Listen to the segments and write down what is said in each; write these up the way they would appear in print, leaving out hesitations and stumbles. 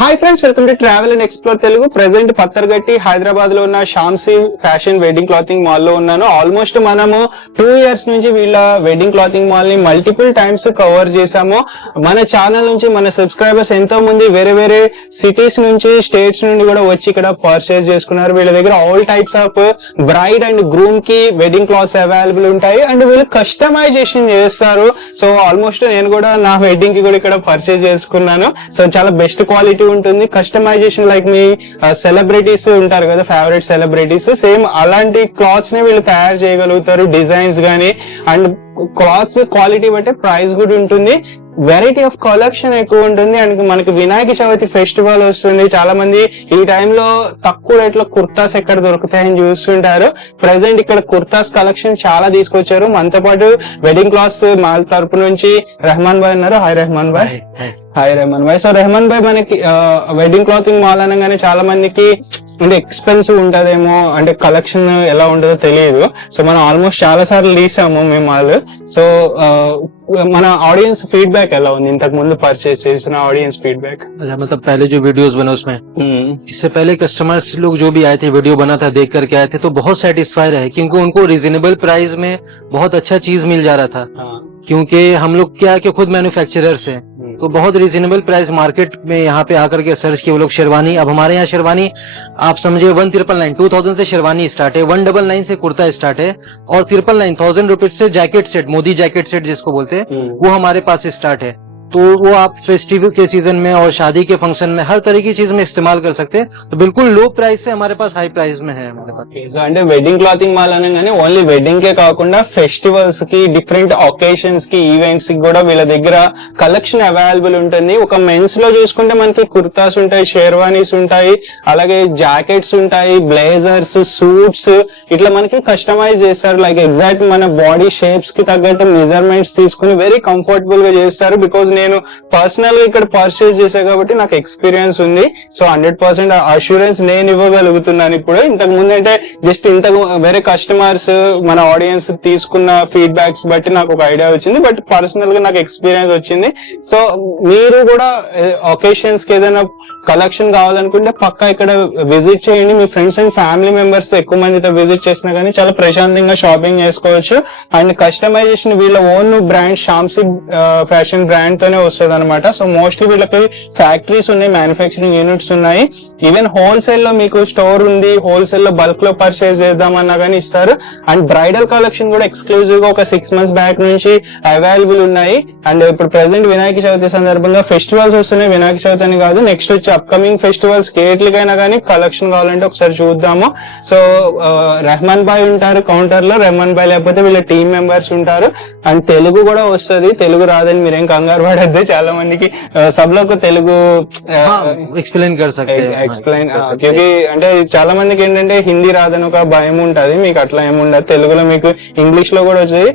Hi friends, welcome to travel and explore Telugu. Present Pathargatti Hyderabad లో ఉన్న షామ్సీ fashion wedding clothing mall లో ఉన్నాను. ఆల్మోస్ట్ మనము 2 years నుంచి వీళ్ళ వెడ్డింగ్ క్లాతింగ్ మాల్ ని మల్టిపుల్ టైమ్స్ కవర్ చేసాము. మన ఛానల్ నుంచి మన సబ్స్క్రైబర్స్ ఎంతో మంది వేరే వేరే సిటీస్ నుంచి, స్టేట్స్ నుండి కూడా వచ్చి ఇక్కడ పర్చేస్ చేసుకున్నారు. వీళ్ళ దగ్గర all types of bride and groom కి వెడ్డింగ్ క్లాత్స్ అవైలబుల్ ఉంటాయి అండ్ వీళ్ళు కస్టమైజేషన్ చేస్తారు. సో ఆల్మోస్ట్ నేను కూడా నా వెడ్డింగ్ కి కూడా ఇక్కడ పర్చేస్ చేసుకున్నాను. సో చాలా బెస్ట్ క్వాలిటీ ఉంటుంది. కస్టమైజేషన్ లైక్ మీ సెలబ్రిటీస్ ఉంటారు కదా, ఫేవరెట్ సెలబ్రిటీస్, సేమ్ అలాంటి క్లాత్స్ ని వీళ్ళు తయారు చేయగలుగుతారు. డిజైన్స్ గానీ అండ్ క్లాత్స్ క్వాలిటీ బట్టి ప్రైస్ కూడా ఉంటుంది. వెరైటీ ఆఫ్ కలెక్షన్ ఎక్కువ ఉంటుంది. అండ్ మనకి వినాయక చవితి ఫెస్టివల్ వస్తుంది. చాలా మంది ఈ టైంలో తక్కువ రేట్ లో కుర్తాస్ ఎక్కడ దొరుకుతాయని చూస్తుంటారు. ప్రెసెంట్ ఇక్కడ కుర్తాస్ కలెక్షన్ చాలా తీసుకొచ్చారు. మనతో పాటు వెడ్డింగ్ క్లాత్స్ మాల్ తరపు నుంచి రెహమాన్ భాయ్ ఉన్నారు. హాయ్ రెహమాన్ భాయ్. హాయ్ రెహమాన్ భాయ్. సో రెహమాన్ భాయ్, మనకి వెడ్డింగ్ క్లాతింగ్ మాల్ అనగానే చాలా మందికి అంటే ఎక్స్పెన్సివ్ ఉంటదేమో, అంటే కలెక్షన్ ఎలా ఉంటుందో తెలియదు. సో మనం ఆల్మోస్ట్ చాలా సార్లు తీసాము మేము మాల్. సో మన ఆడియన్స్ ఫీడ్బ్యాక్ ఎలా ఉంది ఇంతకు ముందు పర్చేస్ చేసిన ఆడియన్స్ ఫీడ్బ్యాక్? मतलब पहले जो वीडियोस बने उसमें इससे पहले कस्टमर्स लोग जो भी आए थे, वीडियो बना था, देख करके आए थे, तो बहुत सेटिस्फाई रहे क्योंकि उनको रिजनेबल प्राइस में बहुत अच्छा चीज मिल जा रहा था। क्योंकि हम लोग क्या कि खुद मैन्युफैक्चरर्स हैं, तो बहुत रिजनेबल प्राइस मार्केट में यहाँ पे आकर के सर्च किए वो लोग शेरवानी। अब हमारे यहाँ शेरवानी आप समझे 1999 2000 से शेरवानी स्टार्ट है, 199 से कुर्ता स्टार्ट है और 999 1000 रुपीज से jacket set, Modi jacket set जिसको बोलते हैं, वो हमारे पास स्टार्ट है। तो वो आप फेस्टिव के सीजन में और शादी के फंक्शन में हर तरह की चीज में इस्तेमाल कर सकते हैं। तो बिल्कुल लो प्राइस से हमारे पास हाई प्राइस में है हमारे पास। అంటే వెడ్డింగ్ క్లాతింగ్ మాల్ అనగానే ఓన్లీ వెడ్డింగ్ కే కాకుండా ఫెస్టివల్స్ కి, డిఫరెంట్ ఒకేషన్స్ కి, ఈవెంట్స్ కి కూడా వీళ్ళ దగ్గర కలెక్షన్ అవైలబుల్ ఉంటుంది. ఒక మెన్స్ లో చూసుకుంటే మనకి కుర్తాస్ ఉంటాయి, షేర్వానీస్ ఉంటాయి, అలాగే జాకెట్స్ ఉంటాయి, బ్లేజర్స్, సూట్స్, ఇట్లా మనకి కస్టమైజ్ చేస్తారు. లైక్ ఎగ్జాక్ట్ మన బాడీ షేప్స్ కి తగ్గట్టు మెజర్మెంట్స్ తీసుకుని వెరీ కంఫర్టబుల్ గా చేస్తారు. బికాజ్ నేను పర్సనల్ గా ఇక్కడ పర్చేస్ చేసా కాబట్టి నాకు ఎక్స్పీరియన్స్ ఉంది. సో 100% అష్యూరెన్స్ నేను ఇవ్వగలుగుతున్నాను ఇప్పుడు. ఇంతకు ముందు అంటే జస్ట్ ఇంతకు వేరే కస్టమర్స్, మన ఆడియన్స్ తీసుకున్న ఫీడ్బ్యాక్స్ బట్టి నాకు ఒక ఐడియా వచ్చింది. బట్ పర్సనల్ గా నాకు ఎక్స్పీరియన్స్ వచ్చింది. సో మీరు కూడా ఒకేషన్స్ కి ఏదైనా కలెక్షన్ కావాలనుకుంటే పక్కా ఇక్కడ విజిట్ చేయండి. మీ ఫ్రెండ్స్ అండ్ ఫ్యామిలీ మెంబర్స్ తో ఎక్కువ మందితో విజిట్ చేసినా కానీ చాలా ప్రశాంతంగా షాపింగ్ చేసుకోవచ్చు. అండ్ కస్టమైజేషన్ వీళ్ళ ఓన్ బ్రాండ్ షామ్సీ ఫ్యాషన్ బ్రాండ్ తోనే వస్తుంది అనమాట. సో మోస్ట్లీ వీళ్ళకి ఫ్యాక్టరీస్ ఉన్నాయి, మ్యానుఫ్యాక్చరింగ్ యూనిట్స్ ఉన్నాయి. ఈవెన్ హోల్సేల్ లో మీకు స్టోర్ ఉంది, హోల్సేల్ లో బల్క్ లో పర్చేస్ చేద్దామన్నా కానీ ఇస్తారు. అండ్ బ్రైడల్ కలెక్షన్ కూడా ఎక్స్క్లూజివ్ గా ఒక 6 months బ్యాక్ నుంచి అవైలబుల్ ఉన్నాయి. అండ్ ఇప్పుడు ప్రెసెంట్ వినాయక చవితి సందర్భంగా ఫెస్టివల్స్ వస్తున్నాయి. వినాయక చవితి అని కాదు, నెక్స్ట్ వచ్చి అప్కమింగ్ ఫెస్టివల్స్ కేట్లకైనా కానీ కలెక్షన్ కావాలంటే ఒకసారి చూద్దాము. సో రెహమాన్ భాయ్ ఉంటారు కౌంటర్ లో, రెహమాన్ భాయ్ లేకపోతే వీళ్ళ టీమ్ మెంబర్స్ ఉంటారు. అండ్ తెలుగు కూడా వస్తుంది. తెలుగు రాదని మీరేం కంగారు పడద్దు. చాలా మందికి సబ్లకు తెలుగు एक्सप्लेन कर सकते हैं, ఎక్స్ప్లెయిన్ క్యూకి అంటే చాలా మందికి ఏంటంటే హిందీ రాదని ఒక భయం ఉంటది. మీకు అట్లా ఏముండదు. తెలుగులో మీకు ఇంగ్లీష్ లో కూడా వచ్చాయి.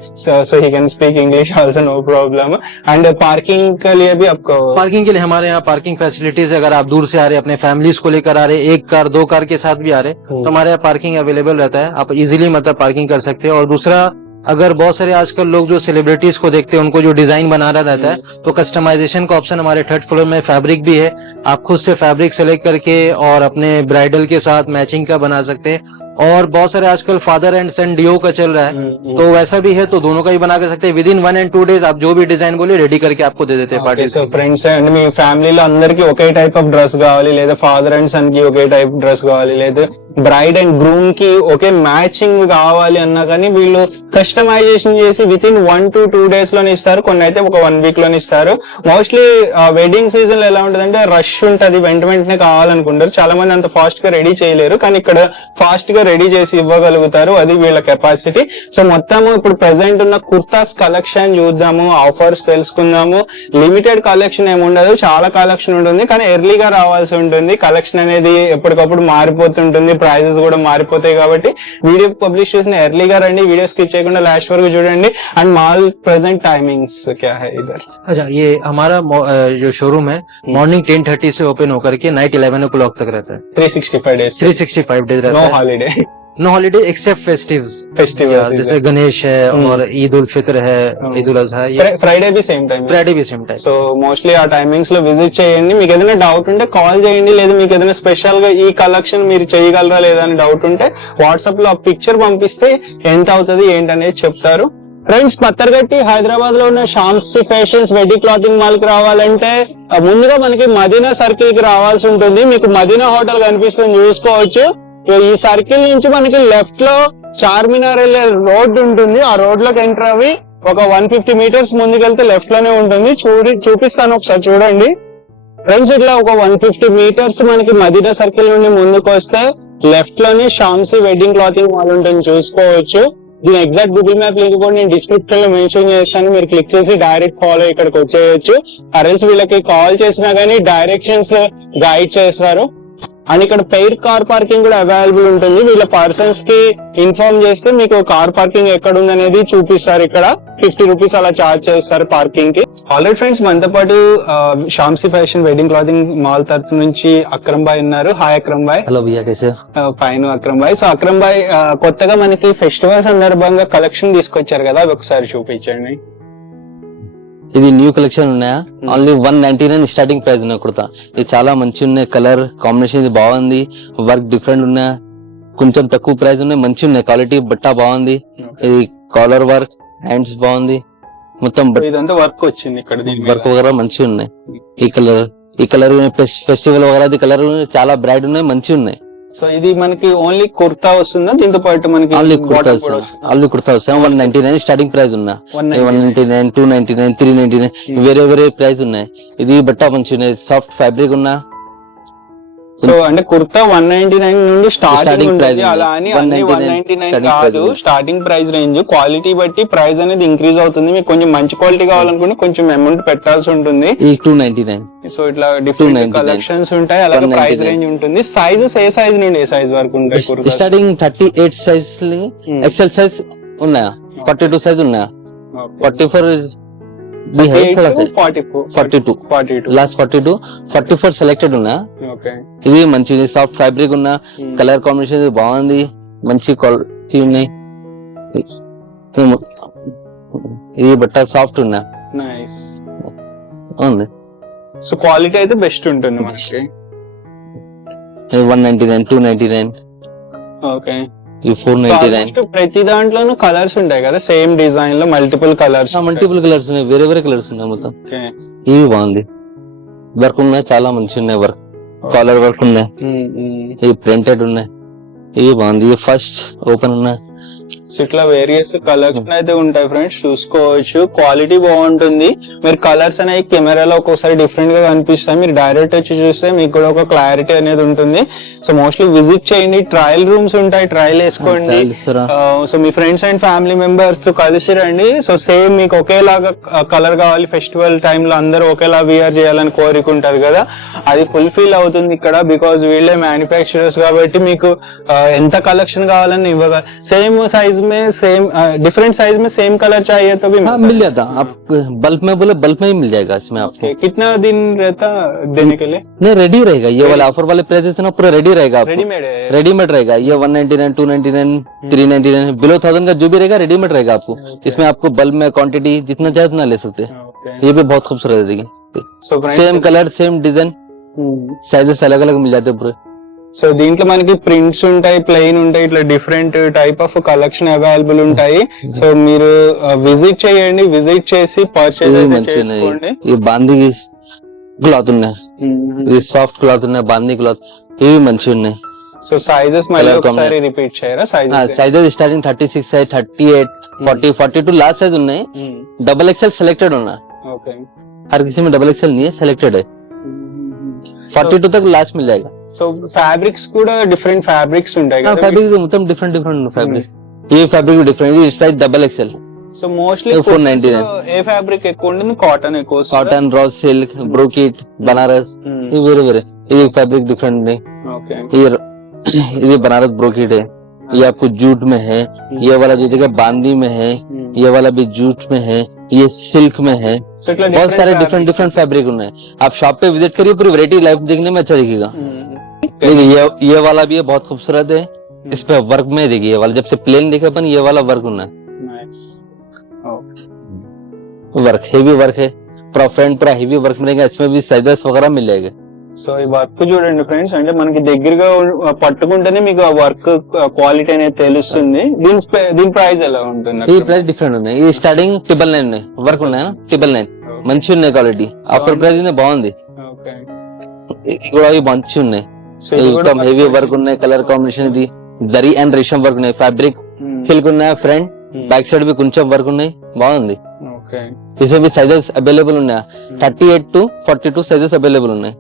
So he can speak English also, no problem. And parking के लिए भी आपको, पार्किंग के लिए हमारे यहाँ पार्किंग फैसिलिटीज है। अगर आप दूर से आ रहे, अपने फैमिलीज को लेकर आ रहे, 1 कार 2 कार के साथ भी आ रहे, तो हमारे यहाँ पार्किंग अवेलेबल रहता है। आप इजीली मतलब पार्किंग कर सकते हैं। और दूसरा, अगर बहुत सारे आजकल लोग जो सेलिब्रिटीज को देखते हैं, उनको जो डिजाइन बनाना रहता है, तो कस्टमाइजेशन का ऑप्शन हमारे 3rd फ्लोर में फैब्रिक भी है। आप खुद से फैब्रिक सेलेक्ट करके और अपने ब्राइडल के साथ मैचिंग का बना सकते हैं। और बहुत सारे आजकल फादर एंड सन डियो का चल रहा है, तो वैसा भी है, तो दोनों का ही बना कर सकते हैं। विदिन 1 and 2 days आप जो भी डिजाइन बोले रेडी करके आपको दे देते हैं पार्टी। సో ఫ్రెండ్స్ అండ్ మీ ఫ్యామిలీలో అందరికి ఒకే టైప్ ఆఫ్ డ్రెస్ కావాలి, లేదా ఫాదర్ అండ్ సన్ కి ఒకే టైప్ డ్రెస్ కావాలి, లేదా బ్రైడ్ అండ్ గ్రూమ్ కి ఒకే మ్యాచింగ్ కావాలి అన్నా కానీ వీళ్ళు కస్టమైజేషన్ చేసి వితిన్ 1 to 2 days లోనే ఇస్తారు. కొన్ని అయితే ఒక 1 week లోనే ఇస్తారు. మోస్ట్లీ వెడ్డింగ్ సీజన్ లో ఎలా ఉంటది అంటే రష్ ఉంటది, వెంటనే కావాలనుకుంటారు. చాలా మంది అంత ఫాస్ట్ గా రెడీ చేయలేరు, కానీ ఇక్కడ ఫాస్ట్ గా రెడీ చేసి ఇవ్వగలుగుతారు. అది వీళ్ళ కెపాసిటీ. సో మొత్తము ఇప్పుడు ప్రెసెంట్ ఉన్న కుర్తాస్ కలెక్షన్ చూద్దాము, ఆఫర్స్ తెలుసుకుందాము. లిమిటెడ్ కలెక్షన్ ఏమి ఉండదు, చాలా కలెక్షన్ ఉంటుంది, కానీ ఎర్లీగా రావాల్సి ఉంటుంది. కలెక్షన్ అనేది ఎప్పటికప్పుడు మారిపోతుంటుంది, ప్రైజెస్ కూడా మారిపోతాయి. కాబట్టి వీడియో పబ్లిష్ చేసిన ఎర్లీగా రండి, వీడియో స్కిప్ చేయకుండా లాస్ట్ వరకు చూడండి. అండ్ మాల్ ప్రెసెంట్ టైమింగ్స్ क्या है इधर? अच्छा, ये हमारा जो शोरूम है मॉर्निंग 10:30 से ओपन होकर के नाइट 11 o'clock तक रहता है। 365 days 365 डेज रहता नो है। Holiday. No holiday except festives, festivals जैसे गणेश है और ईद उल फित्र है, ईद उल अजहा, ये Friday be same time Friday भी सेम टाइम. సో మోస్ట్లీ ఆ టైమింగ్స్ లో విజిట్ చేయండి. మీకు ఏదైనా డౌట్ ఉంటే కాల్ చేయండి, లేదా మీకు ఏదైనా స్పెషల్ గా ఈ కలెక్షన్ మీరు చేయగలరా లేదా అని డౌట్ ఉంటే వాట్సాప్ లో ఆ పిక్చర్ పంపిస్తే ఎంత అవుతుంది ఏంటనేది చెప్తారు. ఫ్రెండ్స్, పత్తర్గట్టి హైదరాబాద్ లో ఉన్న షామ్సీ ఫ్యాషన్స్ వెడ్డింగ్ క్లాతింగ్ మాల్ కి రావాలంటే ముందుగా మనకి మదీనా సర్కిల్ కి రావాల్సి ఉంటుంది. మీకు మదీనా హోటల్ కనిపిస్తుంది, చూసుకోవచ్చు. ఈ సర్కిల్ నుంచి మనకి లెఫ్ట్ లో చార్మినార్ వెళ్ళే రోడ్ ఉంటుంది. ఆ రోడ్ లోకి ఎంటర్ అవి ఒక 150 మీటర్స్ ముందుకెళ్తే లెఫ్ట్ లోనే ఉంటుంది. చూపిస్తాను ఒకసారి చూడండి ఫ్రెండ్స్. ఇట్లా ఒక 150 మీటర్స్ మనకి మదీనా సర్కిల్ నుండి ముందుకు వస్తే లెఫ్ట్ లోనే షామ్సీ వెడ్డింగ్ క్లాతింగ్ మాల్ ఉంటుంది, చూసుకోవచ్చు. దీని ఎగ్జాక్ట్ గూగుల్ మ్యాప్ లింక్ కూడా నేను డిస్క్రిప్షన్ లో మెన్షన్ చేస్తాను. మీరు క్లిక్ చేసి డైరెక్ట్ ఫాలో ఇక్కడికి వచ్చేయచ్చు. అరెల్స్ వీళ్ళకి కాల్ చేసినా గానీ డైరెక్షన్స్ గైడ్ చేస్తారు. అండ్ ఇక్కడ పెయిర్ కార్ పార్కింగ్ కూడా అవైలబుల్ ఉంటుంది. వీళ్ళ పర్సన్స్ కి ఇన్ఫార్మ్ చేస్తే మీకు కార్ పార్కింగ్ ఎక్కడ ఉంది అనేది చూపిస్తారు. ఇక్కడ 50 రూపీస్ అలా చార్జ్ చేస్తారు పార్కింగ్ కి. ఆల్రెడీ ఫ్రెండ్స్, మనతో పాటు షామ్సీ ఫ్యాషన్ వెడ్డింగ్ క్లాతింగ్ మాల్ తరఫు నుంచి అక్రమ్ భాయ్ ఉన్నారు. హాయ్ అక్రమ్ భాయ్. हेलो भैया, कैसे? ఫైన్ అక్రమ్ భాయ్. సో అక్రమ్ భాయ్, కొత్తగా మనకి ఫెస్టివల్ సందర్భంగా కలెక్షన్ తీసుకొచ్చారు కదా, అవి ఒకసారి చూపించండి. ఇది న్యూ కలెక్షన్ ఉన్నాయా? ఓన్లీ 199 స్టార్టింగ్ ప్రైస్ ఉన్నాయి కుర్తా. ఇది చాలా మంచి ఉన్నాయి, కలర్ కాంబినేషన్ ఇది బాగుంది, వర్క్ డిఫరెంట్ ఉన్నాయా, కొంచెం తక్కువ ప్రైస్ ఉన్నాయి, మంచి ఉన్నాయి, క్వాలిటీ బట్ట బాగుంది. ఇది కాలర్ వర్క్, హ్యాండ్స్ బాగుంది, మొత్తం ఇదంతా వర్క్ వచ్చింది ఇక్కడ. వర్క్ వగేరా మంచిగా ఉన్నాయి. ఈ కలర్ ఫెస్టివల్ వగేరా కలర్ చాలా బ్రైట్ ఉన్నాయి, మంచిగా ఉన్నాయి. సో ఇది మనకి ఓన్లీ కుర్తా వస్తుందా? దీంతో పాటు మనకి ఓన్లీ కుర్తా వస్తాయి. 199 స్టార్టింగ్ ప్రైస్ ఉన్నా, 199, 299, 399 వేరే వేరే ప్రైస్ ఉన్నాయి. ఇది బట్ట మంచి ఉన్నాయి, సాఫ్ట్ ఫ్యాబ్రిక్ ఉన్నా. సో అంటే కుర్తా 199 నుండి స్టార్టింగ్ Starting price ఉంటుంది. అలా అని అన్ని 199 starting కాదు, price. Starting price range. Quality బట్టి ప్రైస్ అనేది ఇంక్రీజ్ అవుతుంది. మీకు కొంచెం మంచి క్వాలిటీ కావాలనుకుంటే కొంచెం అమౌంట్ పెట్టాల్సి ఉంటుంది. ఈ 299. సో ఇట్లా డిఫరెంట్ 299. కలెక్షన్స్ ఉంటాయి, అలాగే ప్రైస్ 199. రేంజ్ ఉంటుంది. సైజెస్ ఏ సైజ్ నుండి ఏ సైజ్ వరకు ఉంటాయి kurta? Starting 38 size XL size ఉన్నాయా, 42 సైజ్ ఉన్నాయా, 44 भी है थोड़ा सा, 42 లాస్ట్ 44 సెలెక్టెడ్ ఉన్నా. ఇది మంచి సాఫ్ట్ ఫ్యాబ్రిక్ ఉన్నా, కలర్ కాంబినేషన్ బాగుంది, మంచి క్వాలిటీ ఉన్నాయి. ఇది బట్ట సాఫ్ట్ ఉన్నా, నైస్ ఉంది. సో క్వాలిటీ అయితే బెస్ట్ ఉంటుంది మనకి. 199, 299, ఓకే. ఇది 499. ప్రతి దాంట్లోనూ కలర్స్ ఉంటాయి కదా, సేమ్ డిజైన్ లో మల్టిపుల్ కలర్స్ కలర్స్ ఉన్నాయి, వేరే వేరే కలర్స్ ఉన్నాయి మొత్తం. ఇవి బాగుంది, వర్క్ ఉన్నాయి, చాలా మంచి ఉన్నాయి, వర్క్ కాలర్ వర్క్ ఉన్నాయి, ఇవి ప్రింటెడ్ ఉన్నాయి, ఇవి బాగుంది. ఇవి ఫస్ట్ ఓపెన్ ఉన్నాయి. సో ఇట్లా వేరియస్ కలెక్షన్ అయితే ఉంటాయి ఫ్రెండ్స్, చూసుకోవచ్చు. క్వాలిటీ బాగుంటుంది. మీరు కలర్స్ అనేవి కెమెరాలో ఒక్కోసారి డిఫరెంట్ గా కనిపిస్తాయి, మీరు డైరెక్ట్ వచ్చి చూస్తే మీకు కూడా ఒక క్లారిటీ అనేది ఉంటుంది. సో మోస్ట్లీ విజిట్ చేయండి, ట్రయల్ రూమ్స్ ఉంటాయి, ట్రయల్ వేసుకోండి. So me friends and family members తో కలిసి రండి. సో సేమ్ మీకు ఒకేలాగా కలర్ కావాలి, ఫెస్టివల్ టైంలో అందరూ ఒకేలా వియర్ చేయాలని కోరిక ఉంటది కదా, అది ఫుల్ఫిల్ అవుతుంది ఇక్కడ. బికాస్ వీళ్ళే మ్యానుఫ్యాక్చరర్స్ కాబట్టి మీకు ఎంత కలెక్షన్ కావాలని ఇవ్వగలరు. సేమ్ साइज में सेम डिफरेंट साइज में सेम कलर चाहिए तो भी मिल जाता। आप बल्क में बोले बल्क में ही मिल जाएगा इसमें आपको। कितना दिन रहता देने के लिए? नहीं, रेडी रहेगा, ये वाला ऑफर वाले प्राइस ना पूरा रेडी रहेगा, रेडीमेड है, रेडीमेड रहेगा। ये 199, 299, 399 बिलो 1000 का जो भी रहेगा रेडीमेड रहेगा आपको। इसमें आपको बल्क में क्वांटिटी जितना चाहे उतना ले सकते हैं। ये भी बहुत खूबसूरत है, देखिए same colour same design, sizes अलग अलग मिल जाते हैं पूरे। సో దీంట్లో మనకి ప్రింట్స్ ఉంటాయి, ప్లెయిన్ ఉంటాయి, ఇట్లా different type of collection available ఉంటాయి. సో మీరు విజిట్ చేయండి, విజిట్ చేసి పర్చేజ్ చేసుకోండి. ఈ బాందీ క్లాత్ ఉన్నాయి, ఇది సాఫ్ట్ క్లాత్ ఉన్నాయి, బాందీ క్లాత్, ఇవి మంచిగా ఉన్నాయి. సో సైజెస్ మళ్ళీ ఒకసారి రిపీట్ చేయరా? Sizes starting 36 size, 38, 40, 42 last size ఉన్నాయి. डबल एक्सएल सिलेक्टेड होना, हर किसी में डबल एक्सएल नहीं है, सिलेक्टेड है। 42 तक लास्ट मिल जाएगा। సో ఫ్యాబ్రిక్స్ కూడా డిఫరెంట్ ఫ్యాబ్రిక్స్ ఉంటాయి కదా? ఫ్యాబ్రిక్ మొత్తం డిఫరెంట్ ఫ్యాబ్రిక్, ఈ ఫ్యాబ్రిక్ డిఫరెంట్, ఇది size double XL. So mostly 499 ఏ ఫ్యాబ్రిక్ ఎక్కువ ఉంటుంది? కాటన్ ఎక్కువ, cotton, raw silk, brocade, Banaras, ये వేరే వేరే, ये फैब्रिक डिफरेंट है। ये बनारस ब्रोकेट है, ये आपको जूट में है, ये वाला जो जगह बांदी में है, ये वाला भी जूट में है, ये सिल्क में है। बहुत सारे डिफरेंट फैब्रिक हैं। आप शॉप पे विजिट करिए, पूरी वैरायटी लाइव देखने में अच्छा दिखेगा। ये वाला भी है, बहुत खूबसूरत है, इस पे वर्क में देखिए, ये वाला जब से प्लेन देखे अपन, ये वाला वर्क होना है, నైస్. वर्क हेवी वर्क है, पूरा फ्रंट पूरा हेवी वर्क मिलेगा, इसमें भी साइजेस वगैरह मिल जाएगा. సో ఈ వర్క్ చూడండి ఫ్రెండ్స్, అంటే మనకి దగ్గరగా పట్టుకుంటేనే మీకు ఆ వర్క్ క్వాలిటీ అనేది తెలుస్తుంది. దీని ప్రైస్ ఎలా ఉంటుంది? ఈ ప్రైస్ డిఫరెంట్ ఉన్నాయి. ఇది స్టార్టింగ్ 999 ఉన్నాయి, వర్క్ ఉన్నాయి 999, మంచి ఉన్నాయి క్వాలిటీ. ఆఫర్ ప్రైస్ బాగుంది. ఓకే, ఇది కూడా మంచి ఉన్నాయి, మొత్తం హెవీ వర్క్ ఉన్నాయి. కలర్ కాంబినేషన్ ఇది జరీ అండ్ రేషం వర్క్ ఉన్నాయి, ఫ్యాబ్రిక్ సిల్క్ ఉన్నాయి. ఫ్రంట్ బ్యాక్ సైడ్ भी కొంచెం వర్క్ ఉన్నాయి, బాగుంది. ఓకే, इसमें भी साइजेस अवेलेबल ఉన్నాయి, 38 to 42 साइजेस अवेलेबल ఉన్నాయి,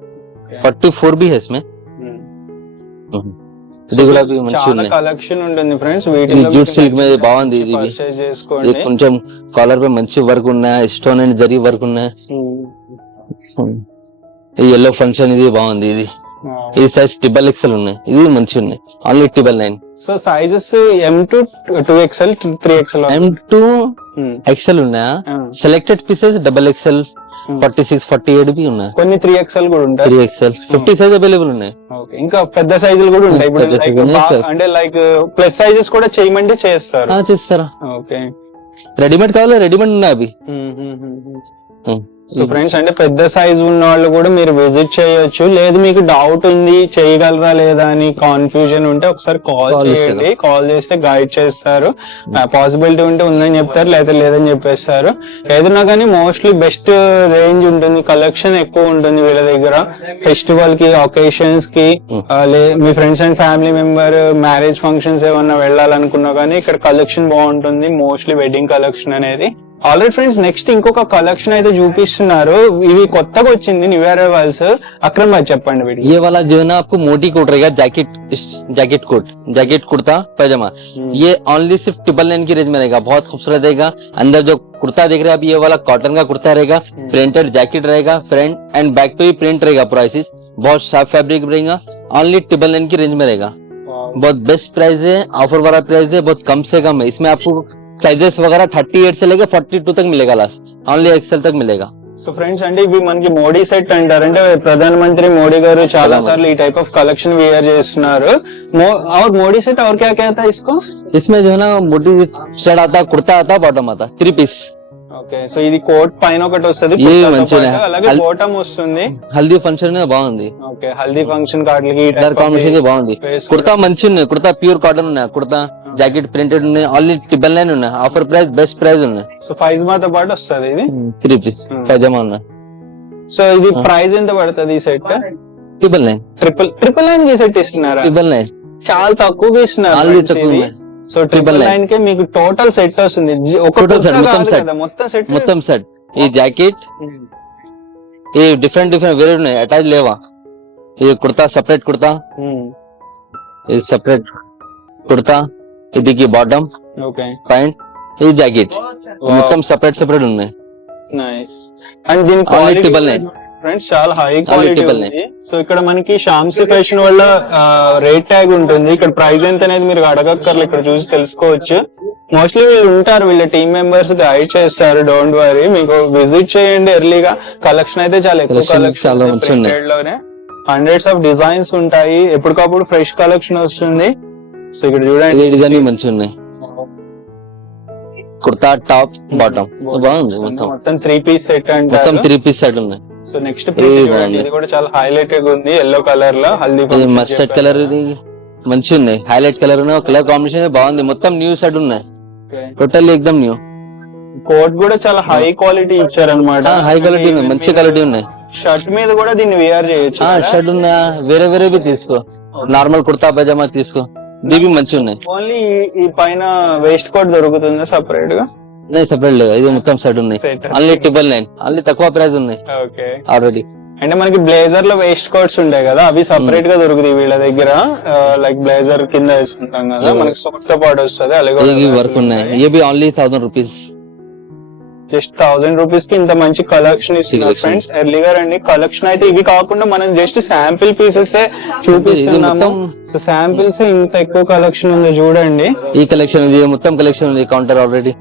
44 भी है इसमें. ఇది కూడా మంచి చాలా ఉన్నాయి. కలెక్షన్ ఉంటుంది ఫ్రెండ్స్. జూట్ సిల్క్ మీద బాగుంది. ఇది పర్చేస్ ఇది చేసుకోండి. కొంచెం కాలర్ పై మంచి వర్క్ ఉన్నాయి, స్టోన్ అండ్ జరీ వర్క్ ఉన్నాయి. ఈ ఎల్లో ఫంక్షన్ ఇది బాగుంది. ఇది ఈ సైజ్ ట్రిపుల్ ఎక్స్ఎల్ ఉన్నాయి, ఇది మంచి ఉన్నాయి. Only 999. So sizes M to 2XL 3XL M2 XL ఉన్నాయా? సెలెక్టెడ్ పీసెస్ డబల్ ఎక్స్ఎల్ 46 48 भी ఉన్నాయి. కొన్ని 3XL కూడా ఉంటాయి, 3XL 50 సైజ్ అవైలబుల్ ఉన్నాయి. ఓకే, ఇంకా పెద్ద సైజులు కూడా ఉంటాయి. ఇప్పుడు అంటే లైక్ ప్లస్ సైజెస్ కూడా చేయమంటే చేస్తారు. చేస్తారా? ఓకే, రెడీమేడ్ కావాలా? రెడీమేడ్ ఉన్నాయి అవి. సో ఫ్రెండ్స్, అంటే పెద్ద సైజ్ ఉన్న వాళ్ళు కూడా మీరు విజిట్ చేయొచ్చు. లేదు మీకు డౌట్ ఉంది చేయగలరా లేదా అని కన్ఫ్యూజన్ ఉంటే ఒకసారి కాల్ చేయండి. కాల్ చేస్తే గైడ్ చేస్తారు. పాసిబిలిటీ ఉంటే ఉందని చెప్తారు, లేదా లేదని చెప్పేస్తారు. ఏదైనా కానీ మోస్ట్లీ బెస్ట్ రేంజ్ ఉంటుంది, కలెక్షన్ ఎక్కువ ఉంటుంది వీళ్ళ దగ్గర. ఫెస్టివల్ కి, ఒకేషన్స్ కి, మీ friends and family member marriage functions ఏమన్నా వెళ్ళాలనుకున్నా కానీ ఇక్కడ కలెక్షన్ బాగుంటుంది, మోస్ట్లీ వెడ్డింగ్ కలెక్షన్ అనేది. ఆల్రెడీ ఫ్రెండ్స్, నెక్స్ట్ ఇంకొక కలెక్షన్ అయితే చూపిస్తున్నారు. ఇవి కొత్తగా వచ్చింది, new year arrivals. Akram bhai చెప్పండి వీటి. ये वाला जो है ना आपको मोटी कोट रहेगा, जैकेट कोट, जैकेट कुर्ता पैजामा. ये ओनली सिर्फ 999 की रेंज में रहेगा, बहुत खूबसूरत रहेगा. अंदर जो कुर्ता देख रहे हैं आप, ये वाला कॉटन का कुर्ता रहेगा, प्रिंटेड जैकेट रहेगा, फ्रंट एंड बैक पे भी प्रिंट रहेगा पूरा चीज, बहुत शार्प फैब्रिक रहेगा. ओनली 999 की रेंज में रहेगा, बहुत बेस्ट प्राइस है, ऑफर वाला प्राइस है, बहुत कम से कम है. इसमें आपको साइजेस वगैरह 38 से लेकर 42 तक मिलेगा, लास्ट ओनली XL तक मिलेगा. సో ఫ్రెండ్స్, అంటే ఇవి మనకి మోడీ సెట్ అంటారు. అంటే ప్రధాన మంత్రి మోడీ గారు చాలా సార్లు ఈ టైప్ ఆఫ్ కలెక్షన్ వేర్ చేస్తున్నారు. और మోడీ సెట్ और क्या क्या था इसको? इसमें जो है ना मोटी शर्ट आता, कुर्ता आता, बॉटम आता, 3 पीस. ఓకే, సో ఇది కోట్ పైన ఒకటి వస్తుంది, అలాగే బాటమ్ వస్తుంది. హల్దీ ఫంక్షన్ బాగుంది. ఓకే, హల్దీ ఫంక్షన్ కార్డులకి కలర్ కాంబినేషన్ బాగుంది. కుర్తా మంచి ఉన్నాయి, కుర్తా ప్యూర్ కాటన్ ఉన్నాయి, కుర్తా జాకెట్ ప్రింటెడ్ ఉన్నాయి, ఓన్లీ 999 ఉన్నాయి. ఆఫర్ ప్రైస్, బెస్ట్ ప్రైస్ ఉన్నాయి. సో పైజమాతో పాటు వస్తుంది ఇది 3 పీస్ పైజమా ఉన్నాయి. సో ఇది ప్రైస్ ఎంత పడుతుంది ఈ సెట్? 999. 999 కి సెట్ ఇస్తున్నారా? 999 చాలా తక్కువగా ఇస్తున్నారు. సో 999 కే మీకు టోటల్ సెట్ వస్తుంది. మొత్తం సెట్. ఈ జాకెట్ ఈ డిఫరెంట్ వేరే ఉన్నాయి, అటాచ్ లేవా. ఇది కుర్తా సెపరేట్ కుర్తా, ఇది సెపరేట్ కుర్తా, ఇది బాటమ్, ప్యాంట్, ఇది జాకెట్, మొత్తం సెపరేట్ ఉన్నాయి. నైస్. అండ్ దీని క్వాలిటీ 999 ఫ్రెండ్స్ చాలా హై క్వాలిటీ ఉంది. సో ఇక్కడ మనకి షామ్సీ ఫ్యాషన్ వల్ల రేట్ ట్యాగ్ ఉంటుంది. ఇక్కడ ప్రైస్ ఎంత అనేది మీరు అడగక్కర్లు, ఇక్కడ చూసి తెలుసుకోవచ్చు. మోస్ట్లీ వీళ్ళు ఉంటారు, వీళ్ళ టీమ్ మెంబర్స్ గైడ్ చేస్తారు, డోంట్ వరీ. మీకు విజిట్ చేయండి ఎర్లీగా. కలెక్షన్ అయితే చాలా ఎక్కువ కలెక్షన్ లోనే, హండ్రెడ్స్ ఆఫ్ డిజైన్స్ ఉంటాయి, ఎప్పటికప్పుడు ఫ్రెష్ కలెక్షన్ వస్తుంది. సో ఇక్కడ చూడండి డిజైన్ మంచి ఉన్నాయి. కుర్తా టాప్ బాటమ్ బాగుంది, మొత్తం 3 పీస్ సెట్ అంటే మొత్తం 3 పీస్ సెట్ ఉంది. సో నెక్స్ట్ ఇది కూడా చాలా హైలైటెడ్ ఉంది, ఎల్లో కలర్ లో. హల్దీ మస్టర్డ్ కలర్ మంచి ఉన్నాయి, హైలైట్ కలర్ ఉన్నాయి, కలర్ కాంబినేషన్ బాగుంది. మొత్తం న్యూ సెట్ ఉన్నాయి, టోటల్ ఎక్దమ్ న్యూ. కోట్ కూడా చాలా హై క్వాలిటీ ఇచ్చారనమాట, హై క్వాలిటీ ఉన్నాయి, మంచి క్వాలిటీ ఉన్నాయి. షర్ట్ మీద కూడా దీన్ని వేర్ చేయొచ్చు. షర్ట్ ఉన్నా వేరే తీసుకో, నార్మల్ కుర్తా పైజామా తీసుకో, ఇవి మంచి ఉన్నాయి. ఓన్లీ ఈ పైన వేస్ట్ కోట్ దొరుకుతుందా సెపరేట్ గా? సెపరేట్ లేదు, ఇది మొత్తం సెట్ ఉన్నాయి. ఓన్లీ 999, ఓన్లీ తక్కువ ప్రైస్ ఉన్నాయి ఆల్రెడీ. అంటే మనకి బ్లేజర్ లో వేస్ట్ కోట్స్ ఉంటాయి కదా, అవి సెపరేట్ గా దొరుకుతాయి వీళ్ళ దగ్గర. లైక్ బ్లేజర్ కింద వేసుకుంటాం కదా, మనకి సూట్ తో పాటు వస్తుంది. అలాగే వర్క్ ఉన్నాయి. ये भी ओनली 1000 रुपीस, జస్ట్ 1000 రూపీస్ కి ఇంత మంచి కలెక్షన్ ఇస్తున్నారు ఫ్రెండ్స్. ఎర్లీగా రండి. కలెక్షన్ అయితే ఇవి కాకుండా మనం జస్ట్ శాంపిల్ పీసెస్ చూపిస్తున్నాము. సో శాంపిల్స్ ఇంత ఎక్కువ కలెక్షన్ ఉంది చూడండి. ఈ కలెక్షన్ ఉంది, మొత్తం కలెక్షన్ ఉంది కౌంటర్ ఆల్రెడీ.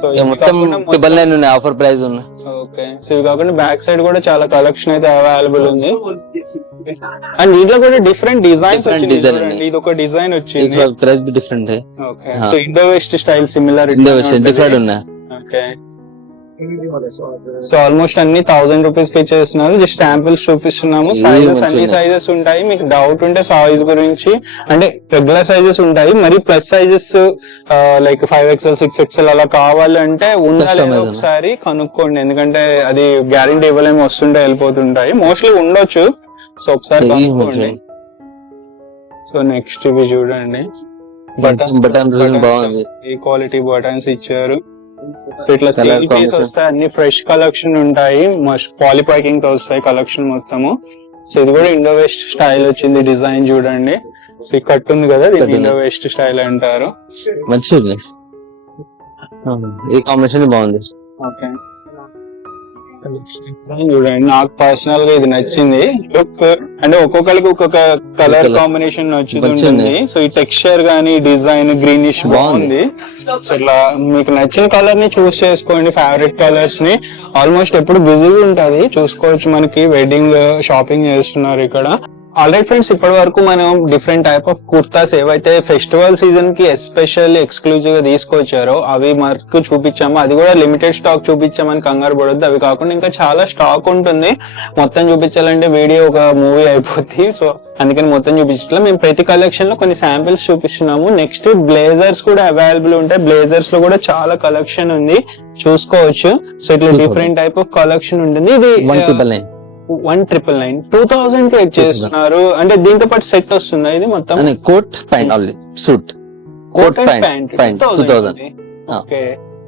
సో మొత్తం 999 ఉన్నాయి, ఆఫర్ ప్రైస్ ఉన్నాయి. ఓకే, సో ఇవి కాకుండా బ్యాక్ సైడ్ కూడా చాలా కలెక్షన్ అయితే అవైలబుల్ ఉంది. అండ్ దీంట్లో కూడా డిఫరెంట్ డిజైన్స్ Different వచ్చింది design చూడండి. ఉన్నాయి. ఇది ఒక డిజైన్ వచ్చింది. इसका प्राइस भी डिफरेंट है ఓకే, हाँ. So Indo west style similar different होना ఓకే. సో ఆల్మోస్ట్ అన్ని 1000 రూపీస్ కి ఇచ్చేస్తున్నారు. జస్ట్ శాంపిల్స్ చూపిస్తున్నాము. ఇవి సైజెస్ మంచిగా అన్ని ఉన్నాయి. సైజెస్ ఉంటాయి. మీకు డౌట్ ఉంటే సైజ్ గురించి అంటే రెగ్యులర్ సైజెస్ ఉంటాయి, మరి plus sizes like 5XL 6XL అలా కావాలంటే ఉండాలి Customize ఒకసారి కనుక్కోండి. ఎందుకంటే అది గ్యారెంటీ ఇవ్వలేము, వస్తుంటే వెళ్ళిపోతుంటాయి. మోస్ట్లీ ఉండొచ్చు. సో ఒకసారి ఇవి కనుక్కోండి. మంచిగా. సో నెక్స్ట్ ఇవి చూడండి. బటన్ బాగుంది. ఈ క్వాలిటీ బటన్స్ ఇచ్చారు. సో ఇట్లా Colour స్టీల్ పీస్ combination. వస్తాయి, అన్ని ఫ్రెష్ కలెక్షన్ ఉంటాయి, పాలీ ప్యాకింగ్ తో వస్తాయి కలెక్షన్ మొత్తము. సో ఇది కూడా ఇండో వెస్ట్ స్టైల్ వచ్చింది. డిజైన్ చూడండి. సో ఈ కట్ ఉంది కదా, దీన్ని కట్ ఉంది. ఇండో వెస్ట్ స్టైల్ అంటారు. మంచిగా ఉంది ఈ కాంబినేషన్ బాగుంది. ఓకే, చూడండి. నాకు పర్సనల్ గా ఇది నచ్చింది. లుక్ అంటే ఒక్కొక్కరికి ఒక్కొక్క కలర్ Colour. కాంబినేషన్ నచ్చుతుంది. మంచిగుంది. సో ఈ టెక్స్చర్ గానీ డిజైన్ గ్రీనిష్ బాగుంది. సో ఇట్లా మీకు నచ్చిన కలర్ ని చూస్ చేసుకోండి, ఫేవరెట్ కలర్స్ ని. ఆల్మోస్ట్ ఎప్పుడు బిజీగా ఉంటది, చూసుకోవచ్చు. మనకి వెడ్డింగ్ షాపింగ్ చేస్తున్నారు ఇక్కడ. ఆల్రైట్ ఫ్రెండ్స్, ఇప్పటి వరకు మనం డిఫరెంట్ టైప్ ఆఫ్ కుర్తాస్ ఏవైతే ఫెస్టివల్ సీజన్ కి ఎస్పెషల్లీ ఎక్స్క్లూజివ్ గా తీసుకొచ్చారో అవి మనకు చూపించాము. అది కూడా లిమిటెడ్ స్టాక్ చూపించామని కంగారు పడొద్దు. అవి కాకుండా ఇంకా చాలా స్టాక్ ఉంటుంది. మొత్తం చూపించాలంటే వీడియో ఒక మూవీ అయిపోద్ది. సో అందుకని మొత్తం చూపించట్లా. మేము ప్రతి కలెక్షన్ లో కొన్ని శాంపిల్స్ చూపిస్తున్నాము. నెక్స్ట్ బ్లేజర్స్ కూడా అవైలబుల్ ఉంటాయి. బ్లేజర్స్ లో కూడా చాలా కలెక్షన్ ఉంది, చూసుకోవచ్చు. సో ఇట్లా డిఫరెంట్ టైప్ ఆఫ్ కలెక్షన్ ఉంటుంది. ఇది 199 1999 2000 కి చేస్తున్నారు. అంటే దీంతో పాటు సెట్ వస్తుందా ఇది మొత్తం? Coat pant only suit coat pant 2000 okay.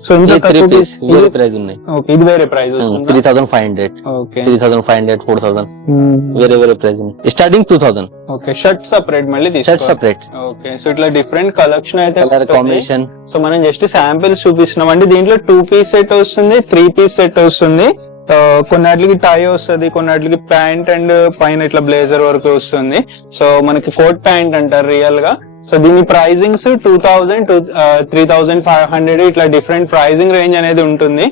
So ఇంత ये 3 पीस వేరే ప్రైస్ ఉన్నాయి. ఓకే, ఇది వేరే ప్రైస్ వస్తుందా? 3500 ఓకే 3500 4000 వేరే వేరే ప్రైస్ ఉన్నాయి. Starting 2000 okay. షర్ట్ సెపరేట్ మళ్ళీ షర్ట్ తీసుకోవాలి. సెపరేట్ ఓకే, సో ఇట్లా డిఫరెంట్ కలెక్షన్ అయితే కలర్ ఉంటుంది. కాంబినేషన్. సో మనం జస్ట్ శాంపిల్స్ చూపిస్తున్నాం. అంటే దీంట్లో 2 పీస్ సెట్ వస్తుంది, 3 పీస్ సెట్ వస్తుంది. కొన్నిటికి టై వస్తుంది, కొన్నిటికి ప్యాంట్ అండ్ పైన ఇట్లా బ్లేజర్ వరకు వస్తుంది. సో మనకి కోట్ ప్యాంట్ అంటారు రియల్ గా. సో దీని ప్రైజింగ్స్ 2000 to 3500 ఇట్లా డిఫరెంట్ ప్రైజింగ్ రేంజ్ అనేది ఉంటుంది.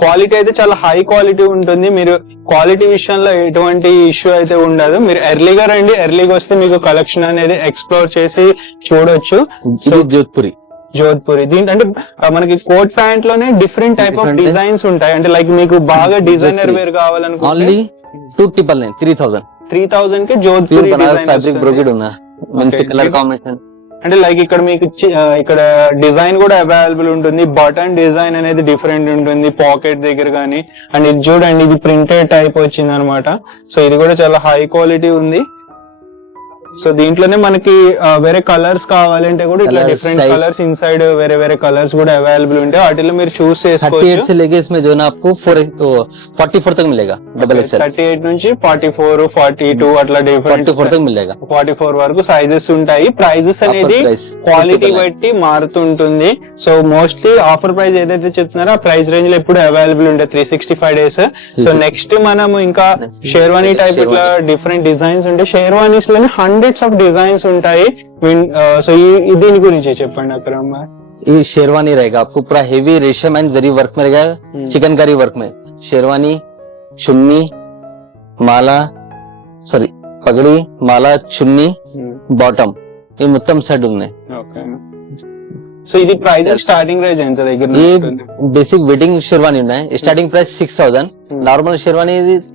క్వాలిటీ అయితే చాలా హై క్వాలిటీ ఉంటుంది. మీరు క్వాలిటీ విషయంలో ఎటువంటి ఇష్యూ అయితే ఉండదు. మీరు ఎర్లీగా రండి, ఎర్లీగా వస్తే మీకు కలెక్షన్ అనేది ఎక్స్ప్లోర్ చేసి చూడొచ్చు. సో జోధ్పురి దీంట్లో అంటే మనకి కోట్ ప్యాంట్ లోనే డిఫరెంట్ టైప్ ఆఫ్ డిజైన్స్ ఉంటాయి. అంటే లైక్ మీకు బాగా డిజైనర్ వేర్ కావాలనుకుంటే ఓన్లీ 2999 3000 కి pure Jodhpuri Banaras fabric design. Brocade ఉన్నా మంచి కలర్ కాంబినేషన్. అంటే లైక్ ఇక్కడ మీకు ఇక్కడ డిజైన్ కూడా అవైలబుల్ ఉంటుంది. బటన్ డిజైన్ అనేది డిఫరెంట్ ఉంటుంది పాకెట్ దగ్గర గానీ. అండ్ ఇది చూడండి, ఇది ప్రింటెడ్ టైప్ వచ్చింది అనమాట. సో ఇది కూడా చాలా హై క్వాలిటీ ఉంది. సో దీంట్లోనే మనకి వేరే కలర్స్ కావాలంటే కూడా ఇట్లా Colours, different size. Colours inside వేరే వేరే కలర్స్ కూడా అవైలబుల్ ఉంటాయి. వాటిలో మీరు చూస్ 38 చేసుకోవచ్చు. से लेके इसमें जो है ना आपको 44 तक मिलेगा डबल एक्सएल 38 నుంచి 44 42 अట్లా డిఫరెంట్ 44 तक मिलेगा. 44 వరకు సైజెస్ ఉంటాయి. ప్రైజెస్ అనేది price. క్వాలిటీ బట్టి మారుతుంటుంది. సో మోస్ట్లీ ఆఫర్ ప్రైస్ ఏదైతే చెప్తున్నారో ఆ ప్రైస్ రేంజ్ లో ఎప్పుడు అవైలబుల్ ఉంటాయి 365 డేస్. సో నెక్స్ట్ మనము ఇంకా షేర్వానీ టైప్ ఇట్లా డిఫరెంట్ డిజైన్స్ ఉంటాయి. షేర్వానీస్ లోనే హండ్రెడ్స్ ఆఫ్ డిజైన్స్ ఉంటాయి. సో దీని గురించి చెప్పండి అక్రమ్. ये शेरवानी रहेगा आपको पूरा हेवी रेशम एंड जरी वर्क में रहेगा. चिकनकारी वर्क में शेरवानी चुन्नी माला सॉरी पगड़ी माला चुन्नी బాటమ్ ఈ మొత్తం సెట్ ఉన్నాయి. ఓకే. సో ఇది ప్రైస్ స్టార్టింగ్ ప్రైస్ ఎంత దగ్గర ये बेसिक वेडिंग शेरवानी ఉన్నాయి. Starting price 6000 normal sherwani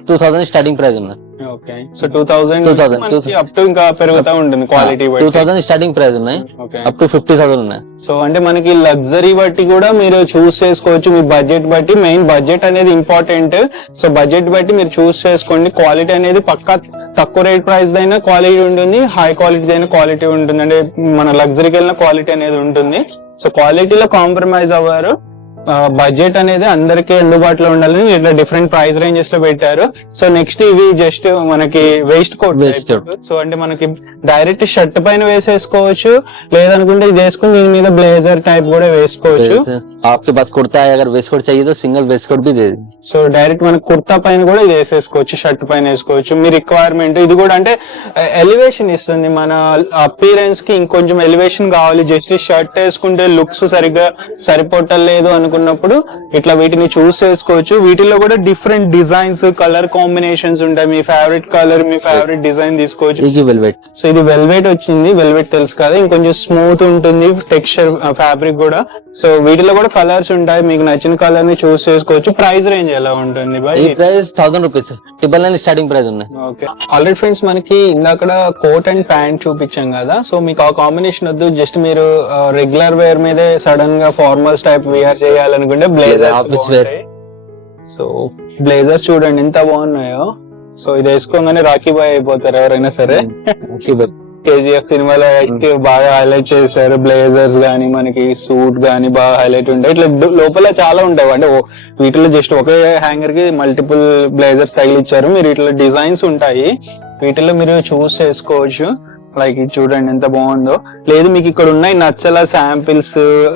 2000 starting price ఉన్నాయి. ఓకే. సో 2000 అప్ టు ఇంకా పెరుగుతా ఉంటుంది క్వాలిటీ బట్టి. 2000 స్టార్టింగ్ ప్రైస్ ఉన్నాయి. ఓకే. అప్ టు 50000 ఉన్నాయి. సో అంటే మనకి లగ్జరీ బట్టి కూడా మీరు చూస్ చేసుకోవచ్చు. మీ బడ్జెట్ బట్టి, మెయిన్ బడ్జెట్ అనేది ఇంపార్టెంట్. సో బడ్జెట్ బట్టి మీరు చూస్ చేసుకోండి. క్వాలిటీ అనేది పక్కా తక్కువ రేట్ ప్రైస్ అయినా క్వాలిటీ ఉంటుంది, హై క్వాలిటీ అయినా క్వాలిటీ ఉంటుంది. అంటే మన లగ్జరీకి వెళ్ళిన క్వాలిటీ అనేది ఉంటుంది. సో క్వాలిటీలో కాంప్రమైజ్ అవ్వరు. బడ్జెట్ అనేది అందరికీ అందుబాటులో ఉండాలని ఇట్లా డిఫరెంట్ ప్రైస్ రేంజెస్ లో పెట్టారు. సో నెక్స్ట్ ఇవి జస్ట్ మనకి వేస్ట్ కోట్. సో అంటే మనకి డైరెక్ట్ షర్ట్ పైన వేసేసుకోవచ్చు, లేదనుకుంటే ఇది వేసుకుని దీని మీద బ్లేజర్ టైప్ కూడా వేసుకోవచ్చు. आपके पास कुर्ता है अगर वेस्ट कोट चाहिए तो सिंगल वेस्ट कोट भी दे देंगे. సో డైరెక్ట్ మనకి కుర్తా పైన కూడా ఇది వేసేసుకోవచ్చు, షర్ట్ పైన వేసుకోవచ్చు. మీ రిక్వైర్మెంట్ ఇది కూడా అంటే ఎలివేషన్ ఇస్తుంది. మన అపీరెన్స్ కి ఇంకొంచెం ఎలివేషన్ కావాలి, జస్ట్ షర్ట్ వేసుకుంటే లుక్స్ సరిగ్గా సరిపోవటం లేదు అనుకున్నప్పుడు ఇట్లా వీటిని చూస్ చేసుకోవచ్చు. వీటిలో కూడా డిఫరెంట్ డిజైన్స్, కలర్ కాంబినేషన్స్ ఉంటాయి. మీ ఫేవరెట్ కలర్, మీ ఫేవరెట్ డిజైన్ తీసుకోవచ్చు. ये वेलवेट సో ఇది వెల్వెట్ వచ్చింది. వెల్వెట్ తెలుసు కదా, ఇంకొంచెం స్మూత్ ఉంటుంది టెక్స్చర్, ఫ్యాబ్రిక్ కూడా. సో వీటిలో కూడా కలర్స్ ఉంటాయి, మీకు నచ్చిన కలర్ ని చూస్ చేసుకోవచ్చు. ప్రైస్ రేంజ్ ఎలా ఉంటుంది బాయ్? ये price 1000 rupees triple nine starting price ఉన్నాయి. ఓకే, ఆల్రెడీ ఫ్రెండ్స్ మనకి ఇందాక కోట్ అండ్ ప్యాంట్ చూపించాం కదా. సో మీకు ఆ కాంబినేషన్ వద్దు, జస్ట్ మీరు రెగ్యులర్ వేర్ మీదే సడన్ గా ఫార్మల్స్ టైప్ వేర్ చేయాలనుకుంటే బ్లేజర్స్ Office wear. బాగుంటాయి. సో బ్లేజర్స్ చూడండి ఎంత బాగున్నాయో. సో ఇది వేసుకోగానే రాఖీ బాయ్ అయిపోతారు ఎవరైనా సరే. కేజీఎఫ్ సినిమాలో బాగా హైలైట్ చేశారు. బ్లేజర్స్ గానీ, మనకి సూట్ గానీ బాగా హైలైట్ ఉంటాయి. ఇట్లా లోపల చాలా ఉంటాయి. అంటే వీటిలో జస్ట్ ఒకే హ్యాంగర్ కి మల్టిపుల్ బ్లేజర్స్ తగిలిచ్చారు. మీరు ఇట్లా డిజైన్స్ ఉంటాయి, వీటిలో మీరు చూస్ చేసుకోవచ్చు. లైక్ ఇది చూడండి ఎంత బాగుందో. లేదు మీకు ఇక్కడ ఉన్నాయి నచ్చలా శాంపిల్స్,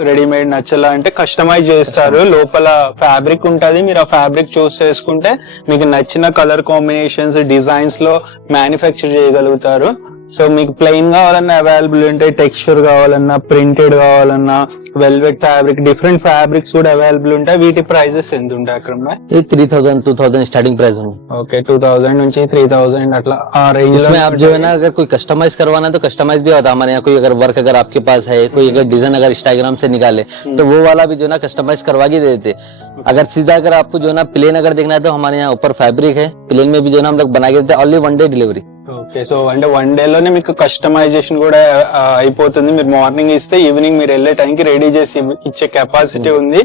రెడీమేడ్ నచ్చలా అంటే కస్టమైజ్ చేస్తారు. లోపల ఫ్యాబ్రిక్ ఉంటది, మీరు ఆ ఫ్యాబ్రిక్ చూస్ చేసుకుంటే మీకు నచ్చిన కలర్ కాంబినేషన్స్, డిజైన్స్ లో మ్యానుఫ్యాక్చర్ చేయగలుగుతారు. సో మీకు ప్లెయిన్ కావాలన్నా అవైలబుల్ ఉంటాయి, టెక్స్చర్ కావాలన్నా, ప్రింటెడ్ కావాలన్నా, వెల్వెట్ ఫ్యాబ్రిక్, డిఫరెంట్ ఫ్యాబ్రిక్స్ కూడా అవైలబుల్ ఉంటాయి. వీటి ప్రైజెస్ ఎంత ఉంటాయి అక్రమ్ భాయ్? ये 3000 2000 स्टार्टिंग प्राइस है. ఓకే, 2000 నుంచి 3000 అట్లా ఆ రేంజ్ इसमें आप जो है ना अगर कोई कस्टमाइज करवाना है तो कस्टमाइज भी होता है हमारे यहाँ. कोई अगर वर्क अगर आपके पास है, कोई अगर डिजाइन अगर इंस्टाग्राम से निकाले तो वो वाला भी जो है ना कस्टमाइज करवा के दे देते. अगर सीधा अगर आपको जो है ना प्लेन अगर देखना है तो हमारे यहाँ ऊपर फैब्रिक है, प्लेन में भी जो है ना हम लोग बना के देते हैं. Only 1 day delivery. Okay, so అంటే 1 డే లోనే మీకు కస్టమైజేషన్ కూడా అయిపోతుంది. మీరు మార్నింగ్ ఇస్తే ఈవినింగ్ మీరు వెళ్ళే టైంకి రెడీ చేసి ఇచ్చే కెపాసిటీ ఉంది.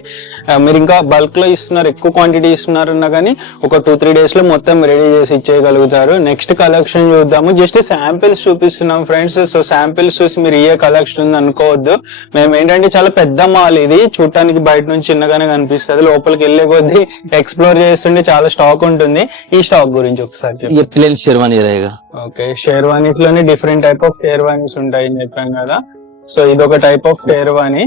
మీరు ఇంకా బల్క్ లో ఇస్తున్నారు, ఎక్కువ క్వాంటిటీ ఇస్తున్నారన్నా కానీ ఒక 2-3 డేస్ లో మొత్తం రెడీ చేసి ఇచ్చేయగలుగుతారు. నెక్స్ట్ కలెక్షన్ చూద్దాము. జస్ట్ శాంపిల్స్ చూపిస్తున్నాం ఫ్రెండ్స్. సో శాంపిల్స్ చూసి మీరు ఏ కలెక్షన్ ఉంది అనుకోవద్దు. మేము ఏంటంటే చాలా పెద్ద మాల్ ఇది, చూడటానికి బయట నుంచి చిన్నగానే కనిపిస్తుంది, లోపలికి వెళ్లే కొద్దీ ఎక్స్ప్లోర్ చేస్తుంటే చాలా స్టాక్ ఉంటుంది. ఈ స్టాక్ గురించి ఒకసారి చెప్పండి. ये प्लेन शेरवानी रहेगा. ఓకే, షేర్వానీస్ లోనే డిఫరెంట్ టైప్ ఆఫ్ షేర్వానీస్ ఉంటాయని చెప్పాం కదా. సో ఇది ఒక type of sherwani.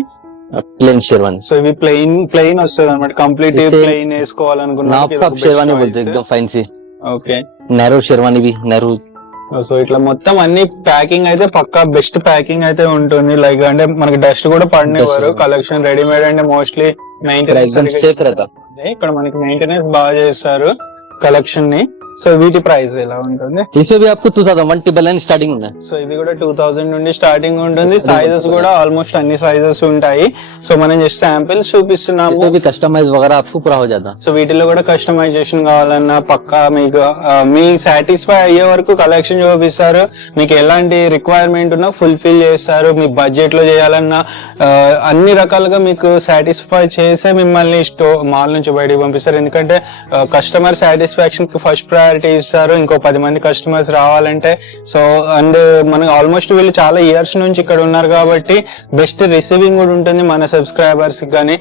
Plain sherwani so ఇవి ప్లెయిన్ వస్తుంది అనమాట. కంప్లీట్ ప్లెయిన్ వేసుకోవాలనుకున్నా नाप का आप शेरवानी बोलते हैं एकदम फाइन सी. ఓకే, नैरो शेरवानी भी नैरो. సో ఇట్లా మొత్తం అన్ని ప్యాకింగ్ అయితే పక్కా బెస్ట్ ప్యాకింగ్ అయితే ఉంటుంది. లైక్ అంటే మనకి డస్ట్ కూడా పడినవారు. కలెక్షన్ రెడీమేడ్ అంటే మోస్ట్లీ మెయింటెనెన్స్ एकदम सेफ रहता. ఇక్కడ మనకి మెయింటెనెన్స్ బాగా చేస్తారు కలెక్షన్ ని. సో వీటి ప్రైస్ ఎలా ఉంటుంది? इसमें भी आपको 2000 1 स्टार्टिंग है. సో ఇది కూడా 2000 నుండి స్టార్టింగ్ ఉంటుంది. సైజెస్ కూడా ఆల్మోస్ట్ అన్ని సైజెస్ ఉంటాయి. సో మనం జస్ట్ శాంపిల్స్ చూపిస్తున్నాము. इसमें भी कस्टमाइज वगैरह आपको पूरा हो जाता. సో వీటిలో కూడా కస్టమైజేషన్ కావాలన్నా పక్కా మీకు మీ సాటిస్ఫై అయ్యే వరకు కలెక్షన్ చూపిస్తారు. మీకు ఎలాంటి రిక్వైర్మెంట్ ఉన్నా ఫుల్ఫిల్ చేస్తారు. మీ బడ్జెట్ లో చేయాలన్నా అన్ని రకాలుగా మీకు సాటిస్ఫై చేసే మిమ్మల్ని మాల్ నుంచి బయటకు పంపిస్తారు. ఎందుకంటే కస్టమర్ సాటిస్ఫాక్షన్ కి ఫస్ట్ ప్రయారిటీ ఇస్తారు. ఇంకో 10 మంది కస్టమర్స్ రావాలంటే. సో అండ్ మనకి ఆల్మోస్ట్ వీళ్ళు చాలా ఇయర్స్ నుంచి ఇక్కడ ఉన్నారు కాబట్టి బెస్ట్ రిసీవింగ్ కూడా ఉంటుంది మన సబ్స్క్రైబర్స్ కానీ.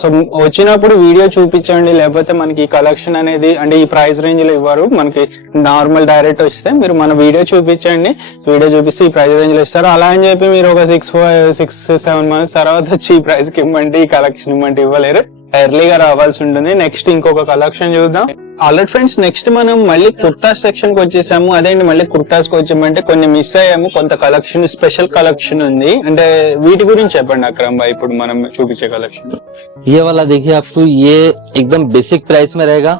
సో వచ్చినప్పుడు వీడియో చూపించండి, లేకపోతే మనకి ఈ కలెక్షన్ అనేది అంటే ఈ ప్రైస్ రేంజ్ లో ఇవ్వరు. మనకి నార్మల్ డైరెక్ట్ వస్తే మీరు మన వీడియో చూపించండి, వీడియో చూపిస్తే ఈ ప్రైస్ రేంజ్ లో ఇస్తారు. అలా అని చెప్పి మీరు ఒక 6-7 మంత్స్ తర్వాత వచ్చి ఈ ప్రైస్ కి ఇవ్వమంటే, ఈ కలెక్షన్ ఇవ్వమంటే ఇవ్వలేరు. ఎర్లీగా రావాల్సి ఉంటుంది. నెక్స్ట్ ఇంకొక కలెక్షన్ చూద్దాం. ఆల్రెడీ ఫ్రెండ్స్ నెక్స్ట్ మనం మళ్ళీ కుర్తాస్ సెక్షన్ కి వచ్చేసాము. అదేంటి మళ్ళీ కుర్తాస్ కి వచ్చామంటే కొన్ని మిస్ అయ్యాము. కొంత కలెక్షన్ స్పెషల్ కలెక్షన్ ఉంది. అంటే వీటి గురించి చెప్పండి అక్రమ్ భాయ్. ఇప్పుడు మనం చూపించే కలెక్షన్ ये वाला देखिए आपको, ये एकदम बेसिक प्राइस में रहेगा.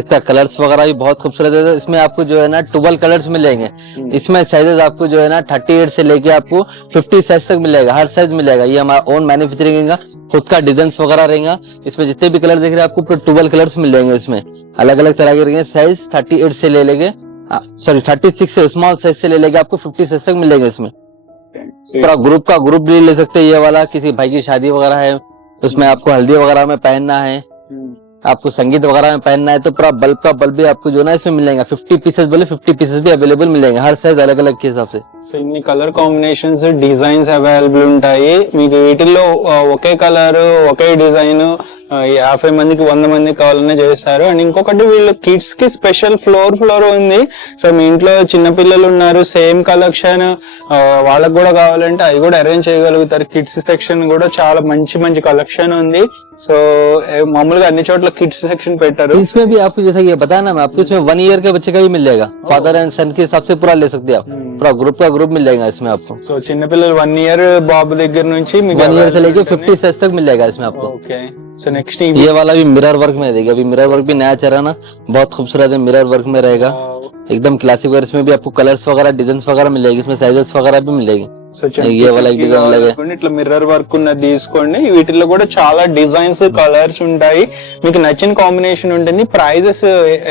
इसका कलर्स वगैरह भी बहुत खूबसूरत है. इसमें आपको जो है ना 12 कलर्स मिलेंगे. इसमें साइजेस आपको जो है ना 38 से लेके आपको 50 साइज तक मिलेगा. हर साइज मिलेगा. ये हमारा ओन मैन्युफैक्चरिंग का खुद का डिजाइन वगैरह रहेगा. इसमें जितने भी कलर देख रहे हैं आपको पूरे 12 कलर्स मिल जाएंगे. इसमें अलग अलग तरह के रहेंगे. साइज 38 से ले लेंगे, सॉरी 36 से स्मॉल साइज से ले लेके आपको 50 साइज तक मिल जाएंगे. इसमें पूरा ग्रुप का ग्रुप भी ले सकते हैं. ये वाला किसी भाई की शादी वगैरह है, उसमें आपको हल्दी वगैरह में पहनना है, आपको संगीत वगैरह में पहनना है, तो पूरा बल्ब का बल्ब भी आपको जो है ना इसमें मिल जाएगा. 50 पीसेस बोले 50 पीसेस भी अवेलेबल मिल जाएंगे. हर साइज अलग अलग के हिसाब से. సో ఇన్ని కలర్ కాంబినేషన్స్, డిజైన్స్ అవైలబుల్ ఉంటాయి మీకు. వీటిల్లో ఒకే కలర్, ఒకే డిజైన్ 50 మందికి 100 మందికి కావాలన్నా చేస్తారు. అండ్ ఇంకొకటి వీళ్ళు కిడ్స్ కి స్పెషల్ ఫ్లోర్ ఉంది. సో మీ ఇంట్లో చిన్న పిల్లలు ఉన్నారు, సేమ్ కలెక్షన్ వాళ్ళకి కూడా కావాలంటే అవి కూడా అరేంజ్ చేయగలుగుతారు. కిడ్స్ సెక్షన్ కూడా చాలా మంచి కలెక్షన్ ఉంది. సో మామూలుగా అన్ని చోట్ల కిడ్స్ సెక్షన్ పెట్టారు. इसमें भी आपको जैसा ये बताया ना मैं आपको, इसमें 1 ईयर के बच्चे का भी मिल जाएगा. फादर एंड सन के हिसाब से पूरा ले सकते हैं आप. पूरा ग्रुप का ग्रुप मिल जाएगा इसमें आपको. సో చిన్న పిల్లలు 1 ఇయర్ బాబు దగ్గర నుంచి 1 ईयर से लेके 50 साइज तक मिल जाएगा इसमें आपको. ఓకే, సో నెక్స్ట్ ये वाला भी मिरर वर्क में देगा, अभी मिरर वर्क भी नया चल रहा है ना, बहुत खूबसूरत है, मिरर वर्क में रहेगा, एकदम क्लासिक वर्क। इसमें भी आपको कलर्स वगैरह डिजाइन वगैरह मिलेगी, इसमें साइजेस वगैरह भी मिलेगी। సో ये वाला एक डिजाइन लगे, ఇట్లా మిర్రర్ వర్క్ ఉన్నది తీసుకోండి. వీటిలో కూడా చాలా డిజైన్స్ కలర్స్ ఉంటాయి, మీకు నచ్చిన కాంబినేషన్ ఉంటుంది. ప్రైజెస్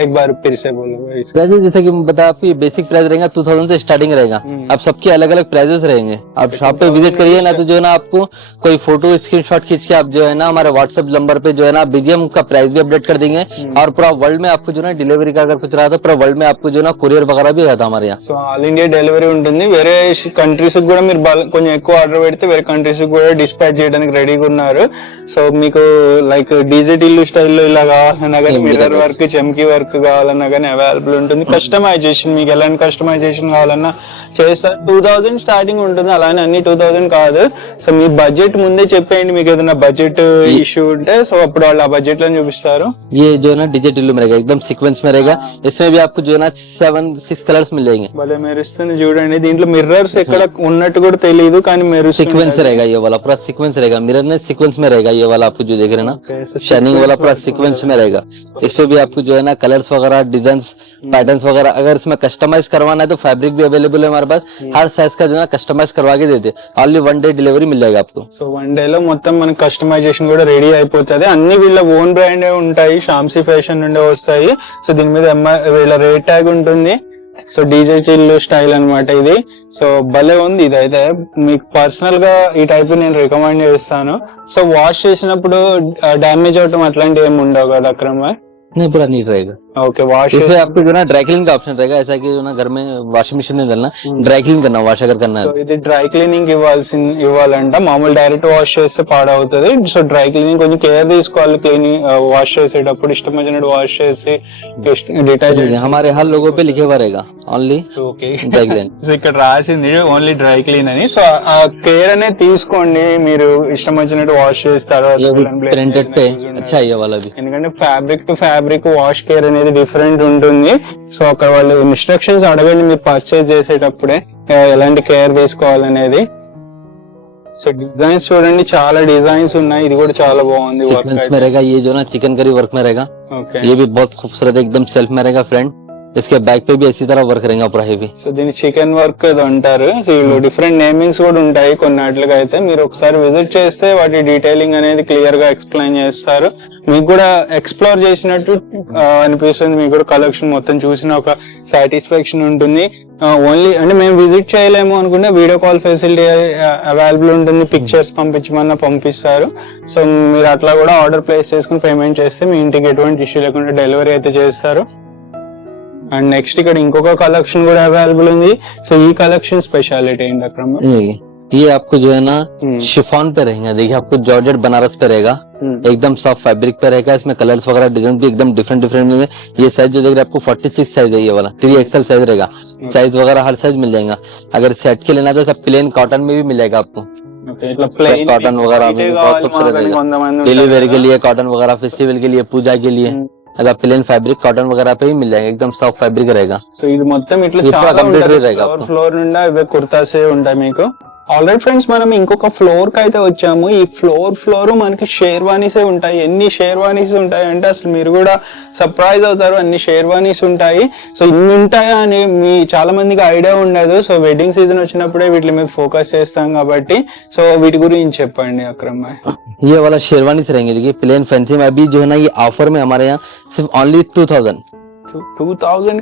एक बार फिर से बोलो इसका. प्राइजेस जैसे कि बताया आपको, ये बेसिक प्राइस रहेगा 2000 से स्टार्टिंग रहेगा। अब सबके अलग अलग प्राइजेस रहेंगे। आप शॉप पे विजिट करिए ना, तो जो है ना आपको कोई फोटो स्क्रीनशॉट खींच के आप जो है ना हमारे व्हाट्सएप नंबर पे जो है ना आप भेजिए, हम उसका प्राइस भी अपडेट कर देंगे। और पूरा वर्ल्ड में आपको जो है डिलीवरी का अगर कुछ रहा तो पूरा वर्ल्ड में आपको जो है ना कोरियर वगैरह भी रहता हमारे यहाँ। సో ఆల్ ఇండియా డెలివరీ ఉంటుంది. వేరే కంట్రీస్ కూడా మీరు కొంచెం ఎక్కువ ఆర్డర్ పెడితే వేరే కంట్రీస్ కూడా డిస్పాచ్ చేయడానికి రెడీగా ఉన్నారు. సో మీకు లైక్ డీజెట్ ఇల్లు స్టైల్లో ఇలా కావాలన్నా కానీ, మిర్రర్ వర్క్, చమ్కీ వర్క్ కావాలన్నా కానీ అవైలబుల్ ఉంటుంది. కస్టమైజేషన్ మీకు ఎలాంటి కస్టమైజేషన్ కావాలన్నా చేస్తారు. 2000 స్టార్టింగ్ ఉంటుంది, అలానే అన్ని 2000 కాదు. సో మీ బడ్జెట్ ముందే చెప్పేయండి, మీకు ఏదైనా బడ్జెట్ ఇష్యూ ఉంటే సో అప్పుడు వాళ్ళు ఆ బడ్జెట్ లో చూపిస్తారు. ये जो है ना डिजिटल में रहेगा, एकदम सीक्वेंस में रहेगा। इसमें भी आपको जो है ना 7-6 कलर्स मिल जाएंगे। భలే మెరుస్తుంది చూడండి. దీంట్లో మిర్రర్స్ ఎక్కడ ఉన్నట్టు కూడా తెలియదు కానీ మెరుస్తుంది. सीक्वेंस रहेगा ये वाला, पूरा सीक्वेंस रहेगा, मिरर में सीक्वेंस में रहेगा ये वाला आपको जो देख रहे हैं ना, शाइनिंग वाला पूरा सीक्वेंस में रहेगा। इस पे भी आपको जो है ना कलर्स वगैरह, डिजाइन, पैटर्न्स वगैरह, अगर इसमें कस्टमाइज करवाना है तो फैब्रिक भी अवेलेबल है हमारे पास, हर साइज का जो है ना कस्टमाइज करवा के देते, ओनली 1 डे डिलीवरी मिल जाएगा आपको। సో 1 డే లో మొత్తం మనకి కస్టమైజేషన్ కూడా రెడీ అయిపోతుంది. అన్ని వీళ్ళ ఓన్ బ్రాండ్ ఉంటాయి, షామ్సీ ఫ్యాషన్ నుండి వస్తాయి. సో దీని మీద వీళ్ళ రేట్ ట్యాగ్ ఉంటుంది. సో డిజిటల్ స్టైల్ అన్నమాట ఇది. సో భలే ఉంది. ఇదైతే మీకు పర్సనల్ గా ఈ టైప్ నేను రికమెండ్ చేస్తాను. సో వాష్ చేసినప్పుడు డ్యామేజ్ అవటం అట్లాంటివి ఏమి ఉండవు కదా అక్రమ్? नहीं, पूरा नीट रहेगा। ఓకే. వాష్ इसमें आपको जो है ना ड्राई क्लीन का ऑप्शन रहेगा, ऐसा कि जो ना घर में वॉशिंग मशीन में डालना, ड्राई क्लीन करना, वॉश अगर करना है। ఇది డ్రై క్లీనింగ్ ఇవ్వాలంట. మామూలు డైరెక్ట్ వాష్ చేస్తే పాడవుతుంది. సో డ్రై క్లీనింగ్ కొంచెం కేర్ తీసుకోవాలి. క్లీనింగ్ వాష్ చేసేటప్పుడు ఇష్టం వచ్చినట్టు వాష్ చేసి డిటర్జెంట్. हमारे हर लोगों पे लिखे हुआ रहेगा only okay. Dry clean. So ఇక్కడ రాసింది ఓన్లీ డ్రై క్లీన్ అని. సో ఆ కేర్ అనేది తీసుకోండి. మీరు ఇష్టం వచ్చినట్టు వాష్ చేసిన తర్వాత प्रिंटेड पे अच्छा है ये वाला भी। ఎందుకంటే fabric to fabric wash care అనేది డిఫరెంట్ ఉంటుంది. సో అక్కడ వాళ్ళు ఇన్స్ట్రక్షన్స్ అడగండి మీరు పర్చేజ్ చేసేటప్పుడే ఎలాంటి కేర్ తీసుకోవాలనేది. సో డిజైన్స్ చూడండి, చాలా డిజైన్స్ ఉన్నాయి. ఇది కూడా చాలా బాగుంది. सीक्वेंस में रहेगा ये जो ना चिकन करी वर्क में रहेगा, ఓకే. ये भी बहुत खूबसूरत है, एकदम सेल्फ में रहेगा फ्रंट। इसके बैक पे भी इसी तरह वर्क रहेगा पूरा हेवी। సో దీన్ని చికెన్ వర్క్ అంటారు. సో వీళ్ళు డిఫరెంట్ నేమింగ్స్ కూడా ఉంటాయి కొన్నిట్లుగా. అయితే మీరు ఒకసారి విజిట్ చేస్తే వాటి డీటెయిలింగ్ అనేది క్లియర్ గా ఎక్స్ప్లెయిన్ చేస్తారు. మీకు కూడా ఎక్స్ప్లోర్ చేసినట్టు అనిపిస్తుంది. మీకు కూడా కలెక్షన్ మొత్తం చూసిన ఒక సాటిస్ఫాక్షన్ ఉంటుంది. ఓన్లీ అంటే మేము విజిట్ చేయలేము అనుకుంటే వీడియో కాల్ ఫెసిలిటీ అవైలబుల్ ఉంటుంది. పిక్చర్స్ పంపించమన్నా పంపిస్తారు. సో మీరు అట్లా కూడా ఆర్డర్ ప్లేస్ చేసుకుని పేమెంట్ చేస్తే మీ ఇంటికి ఎటువంటి ఇష్యూ లేకుండా డెలివరీ అయితే చేస్తారు. అండ్ నెక్స్ట్ ఇక్కడ ఇంకొక కలెక్షన్ కూడా అవైలబుల్ ఉంది. సో ఈ కలెక్షన్ స్పెషాలిటీ ఏంటి అక్రమ్? ये आपको जो है ना शिफॉन पे रहेगा, देखिए आपको जॉर्जेट बनारस पे रहेगा, एकदम सॉफ्ट फैब्रिक पे रहेगा। इसमें कलर्स वगैरह डिजाइन भी एकदम डिफरेंट डिफरेंट मिलेंगे। ये साइज जो देख रहे हैं आपको 46 साइज है, ये वाला 3XL साइज रहेगा। साइज वगैरह हर साइज मिल जाएगा। अगर सेट के लेना तो सब प्लेन कॉटन में भी मिलेगा आपको। कॉटन वगैरह भी बहुत खूबसूरत रहेगा, डेली वेयर के लिए कॉटन वगैरह, फेस्टिवल के लिए, पूजा के लिए अगर प्लेन फैब्रिक कॉटन वगैरह पे ही मिल जाएगा, एकदम सॉफ्ट फैब्रिक रहेगा। సో ఇది మొత్తం ఇట్లా ఇది చాలా complete ఉంటుంది. रहेगा ఫ్లోర్ आपको। ఫ్లోర్ నుండి ఇవే కుర్తాసే ఉంటాయి మీకు. ఆల్రెడీ ఫ్రెండ్స్ మనం ఇంకొక ఫ్లోర్ కి అయితే వచ్చాము. ఈ ఫ్లోర్ మనకి షేర్వానీసే ఉంటాయి. ఎన్ని షేర్వానీస్ ఉంటాయి అంటే అసలు మీరు కూడా సర్ప్రైజ్ అవుతారు. అన్ని షేర్వానీస్ ఉంటాయి. సో ఇన్ని ఉంటాయా అని మీ చాలా మందికి ఐడియా ఉండదు. సో వెడ్డింగ్ సీజన్ వచ్చినప్పుడే వీటి మీద ఫోకస్ చేస్తాం కాబట్టి సో వీటి గురించి చెప్పండి అక్రమ్ భాయ్. ये वाला शेरवानी से रहेंगे, देखिए प्लेन फैंसी में अभी जो है ना ये ऑफर में हमारे यहाँ सिर्फ ओनली 2000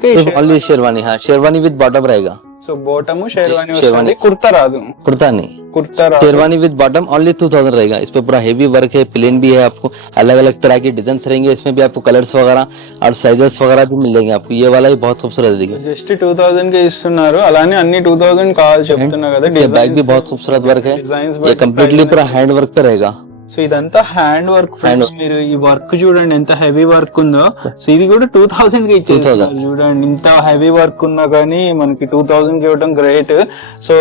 కే ओनली शेरवानी। हाँ, शेरवानी विद बॉटम रहेगा। So bottom sherwani sherwani. వస్తుంది, కుర్తా రాదు. कुर्ता नहीं, కుర్తా రాదు. शेरवानी विद बॉटम ओनली 2000 रहेगा। इस पे पूरा हेवी वर्क है, प्लेन भी है, आपको अलग अलग तरह के डिजाइन रहेंगे। इसमें भी आपको कलर्स वगैरह और साइजेस वगैरह भी मिल जाएंगे आपको। ये वाला ही बहुत खूबसूरत है, देखिए జస్ట్ 2000 కే ఇస్తున్నారు. అలానే అన్ని 2000 కాదు చెప్తున్నా కదా. इसके बैक भी बहुत खूबसूरत वर्क है, డిజైన్స్ ये कम्प्लीटली पूरा हैंड वर्क पे रहेगा। సో ఇదంతా హ్యాండ్ వర్క్ ఫ్రెండ్స్. మీరు ఈ వర్క్ చూడండి ఎంత హెవీ వర్క్ ఉందో. సో ఇది కూడా 2000 కి ఇచ్చేస్తున్నారు చూడండి. ఇంత హెవీ వర్క్ ఉన్నా కానీ మనకి 2000 కి ఇవ్వడం great. So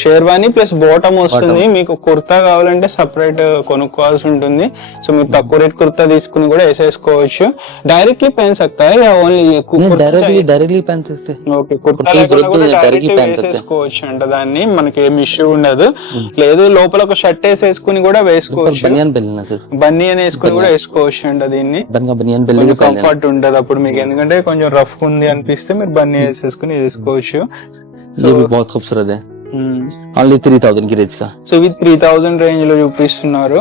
sherwani plus bottom వస్తుంది. మీకు కుర్తా కావాలంటే సపరేట్ కొనుక్కోవాల్సి ఉంటుంది. సో మీరు తక్కువ రేట్ కుర్తా తీసుకుని కూడా వేసేసుకోవచ్చు. డైరెక్ట్లీ పहन सकता है या ఓన్లీ डायरेक्टली पहन सकते हैं। ఓకే, కుర్తా లేకుండా కూడా డైరెక్ట్లీ వేసేసుకోవచ్చు అంట. దాన్ని మనకి ఏమి ఇష్యూ ఉండదు. లేదు లోపల ఒక షర్ట్ వేసేసుకుని కూడా వేసుకోవచ్చు. వేసుకోవచ్చు, बनियान पे लेना सर, బన్నీ అని వేసుకుని కూడా వేసుకోవచ్చు అంట దీన్ని. बन का बनियान पे కొంచెం लेके पहन लेना। కంఫర్ట్ ఉంటది అప్పుడు మీకు, ఎందుకంటే కొంచెం రఫ్ ఉంది అనిపిస్తే మీరు బన్నీ వేసేసుకుని వేసుకోవచ్చు. ये भी बहुत खूबसूरत है, ओनली 3000 की रेंज का। సో ఇవి 3000 రేంజ్ లో చూపిస్తున్నారు.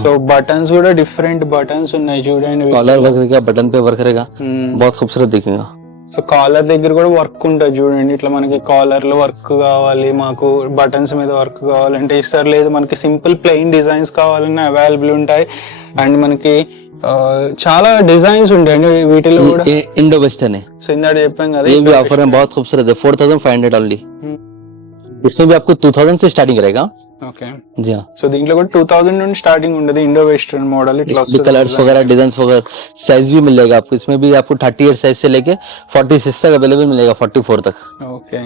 సో బటన్స్ కూడా డిఫరెంట్ బటన్స్ ఉన్నాయి చూడండి. कॉलर वर्क रहेगा, बटन पे वर्क रहेगा, बहुत खूबसूरत दिखेगा। సో కాలర్ దగ్గర కూడా వర్క్ ఉంటుంది చూడండి. ఇట్లా మనకి కాలర్ లో వర్క్ కావాలి, మాకు బటన్స్ మీద వర్క్ కావాలంటే ఇస్తారు, లేదు మనకి సింపుల్ ప్లెయిన్ డిజైన్స్ కావాలన్నా అవైలబుల్ ఉంటాయి. అండ్ మనకి చాలా డిజైన్స్ ఉంటాయండి వీటిలో కూడా. इंडो वेस्टर्न है, సో ఇందాక చెప్పాం కదా, ये भी ऑफर में बहुत खूबसूरत है, 4500 ओनली। इसमें भी आपको 2000 से स्टार्टिंग रहेगा। ఓకే. जी हाँ, సో దీంట్లో కూడా 2000 నుండి స్టార్టింగ్ ఉండదు. ఇండో వెస్టర్న్ మోడల్ ఇట్లా इसमें कलर्स वगैरह, डिजाइन वगैरह, साइज भी मिल जाएगा आपको। इसमें भी आपको 38 साइज से लेके 46 तक अवेलेबल मिलेगा, 44 तक। ఓకే.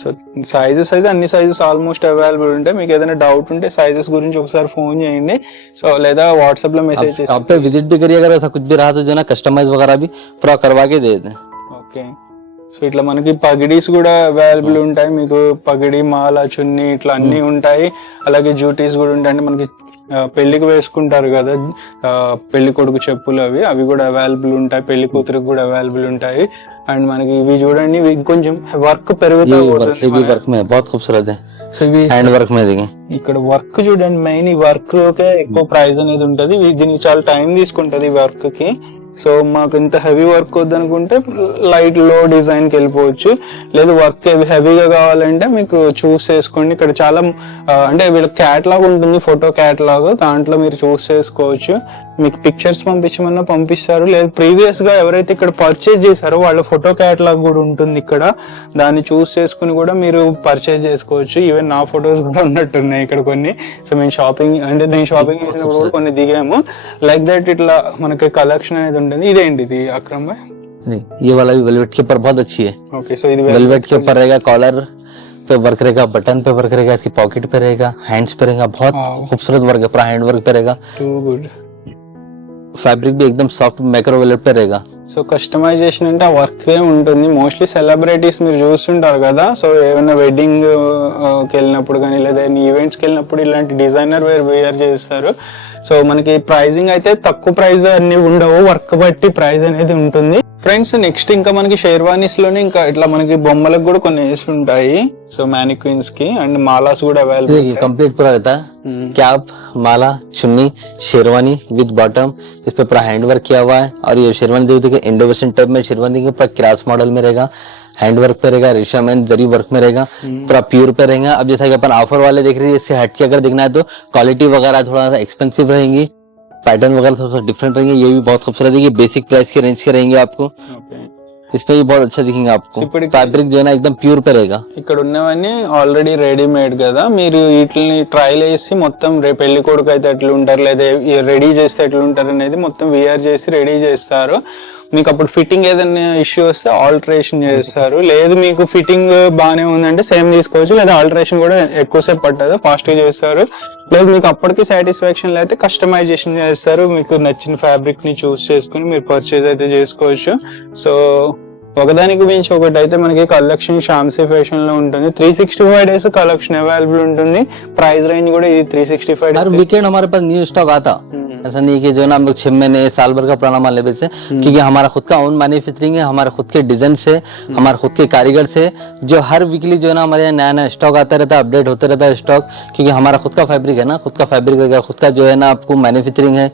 సో సైజెస్ అయితే అన్ని సైజెస్ ఆల్మోస్ట్ అవైలబుల్ ఉంటాయి. మీకు ఏదైనా డౌట్ ఉంటే సైజెస్ గురించి ఒకసారి ఫోన్ చేయండి, సో లేదా వాట్సాప్ లో మెసేజ్ చేసి. आप पे विजिट भी करिए, अगर ऐसा कुछ भी रहा तो जो है ना कस्टमाइज वगैरह भी पूरा करवा के दे देते हैं। ఓకే. సో ఇట్లా మనకి పగిడీస్ కూడా అవైలబుల్ ఉంటాయి మీకు, పగిడి, మాల, చున్నీ ఇట్లా అన్ని ఉంటాయి. అలాగే జ్యూటీస్ కూడా ఉంటాయి. అంటే మనకి పెళ్లికి వేసుకుంటారు కదా పెళ్లి కొడుకు చెప్పులు, అవి కూడా అవైలబుల్ ఉంటాయి. పెళ్లి కూతురికి కూడా అవైలబుల్ ఉంటాయి. అండ్ మనకి ఇవి చూడండి, ఇవి కొంచెం వర్క్ పెరుగుతూ పోతుంది. वर्क में बहुत खूबसूरत है, సో ఇవి हैंड वर्क में देखें। ఇక్కడ వర్క్ చూడండి, మెయిన్ ఈ వర్క్ కే ఎక్కువ ప్రైస్ అనేది ఉంటది. దీనికి చాలా టైం తీసుకుంటది ఈ వర్క్ కి. సో మాకు ఇంత హెవీ వర్క్ వద్దనుకుంటే లైట్ లో డిజైన్ కి వెళ్ళిపోవచ్చు, లేదు వర్క్ హెవీగా కావాలంటే మీకు చూస్ చేసుకోండి. ఇక్కడ చాలా అంటే వీళ్ళ క్యాటలాగ్ ఉంటుంది, ఫోటో క్యాటలాగ్, దాంట్లో మీరు చూస్ చేసుకోవచ్చు. మీకు పిక్చర్స్ పంపించమన్నా పంపిస్తారు, లేదు ప్రీవియస్ గా ఎవరైతే ఇక్కడ పర్చేజ్ చేశారో వాళ్ళ ఫోటో క్యాటలాగ్ కూడా ఉంటుంది ఇక్కడ, దాన్ని చూస్ చేసుకుని కూడా మీరు పర్చేజ్ చేసుకోవచ్చు. ఈవెన్ నా ఫొటోస్ కూడా ఉన్నట్టున్నాయి ఇక్కడ కొన్ని. సో మేము షాపింగ్ అంటే నేను షాపింగ్ చేసినప్పుడు కూడా కొన్ని దిగాము. లైక్ దట్ ఇట్లా మనకి కలెక్షన్ అనేది ఉంటుంది. ఇదేంటి ఇది అక్రమ్ భాయ్? नहीं, ये वाला भी वेलवेट के ऊपर बहुत अच्छी है। ఓకే. సో ఇది वेलवेट के ऊपर रहेगा, कॉलर पे वर्क रहेगा, बटन पे वर्क रहेगा, इसकी पॉकेट पे रहेगा, हैंड्स पे रहेगा, बहुत Wow. खूबसूरत वर्क है, पूरा हैंड वर्क पे रहेगा। Too good. फैब्रिक भी एकदम सॉफ्ट मैक्रो वेलवेट पे रहेगा। సో కస్టమైజేషన్ అంటే ఆ వర్క్ ఉంటుంది. మోస్ట్లీ సెలబ్రిటీస్ మీరు చూస్తుంటారు కదా, సో ఏమైనా వెడ్డింగ్ కి వెళ్ళినప్పుడు కానీ లేదా ఈవెంట్స్కి వెళ్ళినప్పుడు ఇలాంటి డిజైనర్ వేర్ చేస్తారు. సో మనకి ప్రైజింగ్ అయితే తక్కువ ప్రైస్ అన్ని ఉండవు, వర్క్ బట్టి ప్రైస్ అనేది ఉంటుంది. ఫ్రెండ్స్ నెక్స్ట్ ఇంకా మనకి షేర్వానీస్ లోనే ఇంకా ఇట్లా మనకి బొమ్మలకు కూడా కొన్ని వేసి ఉంటాయి. సో మ్యానిక్విన్స్ కి అండ్ మాలాస్ కూడా అవైలబుల్. कंप्लीट पूरा रहता है, कैप, माला, चुन्नी, शेरवानी विद बॉटम, इस पे पूरा हैंड वर्क किया हुआ है। और ये शेरवानी देखिए इंडो वेस्टर्न टाइप में शेरवानी के पूरा क्रास मॉडल में रहेगा, हैंड वर्क पे रहेगा, रेशम एंड जरी वर्क में रहेगा, पूरा प्योर पे रहेगा। अब जैसा कि अपन ऑफर वाले देख रहे हैं, इससे हट के अगर देखना है तो क्वालिटी वगैरह थोड़ा सा एक्सपेंसिव रहेंगी, पैटर्न वगैरह थोड़ा सा डिफरेंट रहेंगे। ये भी बहुत खूबसूरत है, बेसिक प्राइस के रेंज के रहेंगे आपको। इसमें भी बहुत अच्छा दिखेंगे आपको, फैब्रिक जो है ना एकदम प्योर पे रहेगा। ఇక్కడ ఉన్నవన్నీ ఆల్రెడీ రెడీమేడ్ కదా, మీరు వీటిని ట్రైల్ చేసి మొత్తం రేపు పెళ్లి కొడుకు అయితే ఎట్లా ఉంటారు లేదా రెడీ చేస్తే ఎట్లా ఉంటారు అనేది మొత్తం విఆర్ చేసి రెడీ చేస్తారు. మీకు అప్పుడు ఫిట్టింగ్ ఏదైనా ఇష్యూ వస్తే ఆల్టరేషన్ చేస్తారు, లేదు మీకు ఫిట్టింగ్ బాగానే ఉందంటే సేమ్ తీసుకోవచ్చు, లేదా ఆల్టరేషన్ కూడా ఎక్కువసేపు పట్టదు, ఫాస్ట్ గా చేస్తారు. లేదు మీకు అప్పటికి సాటిస్ఫాక్షన్ అయితే కస్టమైజేషన్ చేస్తారు, మీకు నచ్చిన ఫ్యాబ్రిక్ ని చూస్ చేసుకుని మీరు పర్చేజ్ అయితే చేసుకోవచ్చు. సో ఒకదానికి మించి ఒకటి అయితే మనకి కలెక్షన్ షామ్సీ ఫ్యాషన్ లో ఉంటుంది. 365 days కలెక్షన్ అవైలబుల్ ఉంటుంది. ప్రైస్ రేంజ్ కూడా ఇది 365 हर days. वीकेंड हमारे पास न्यू स्टॉक आता, ऐसा नहीं कि जो है ना हम लोग 6 महीने साल भर का पुराना माल ले बेचते हैं, क्योंकि हमारा खुद का ओन मैन्युफैक्चरिंग है, हमारे खुद के डिजाइन से, हमारे खुद के कारीगर से, जो हर वीकली जो है ना हमारे यहाँ नया नया स्टॉक आता रहता है, अपडेट होते रहता है स्टॉक, क्योंकि हमारा खुद का फैब्रिक है ना, खुद का फैब्रिक रहेगा, खुद का जो है ना आपको मैन्युफैक्चरिंग है,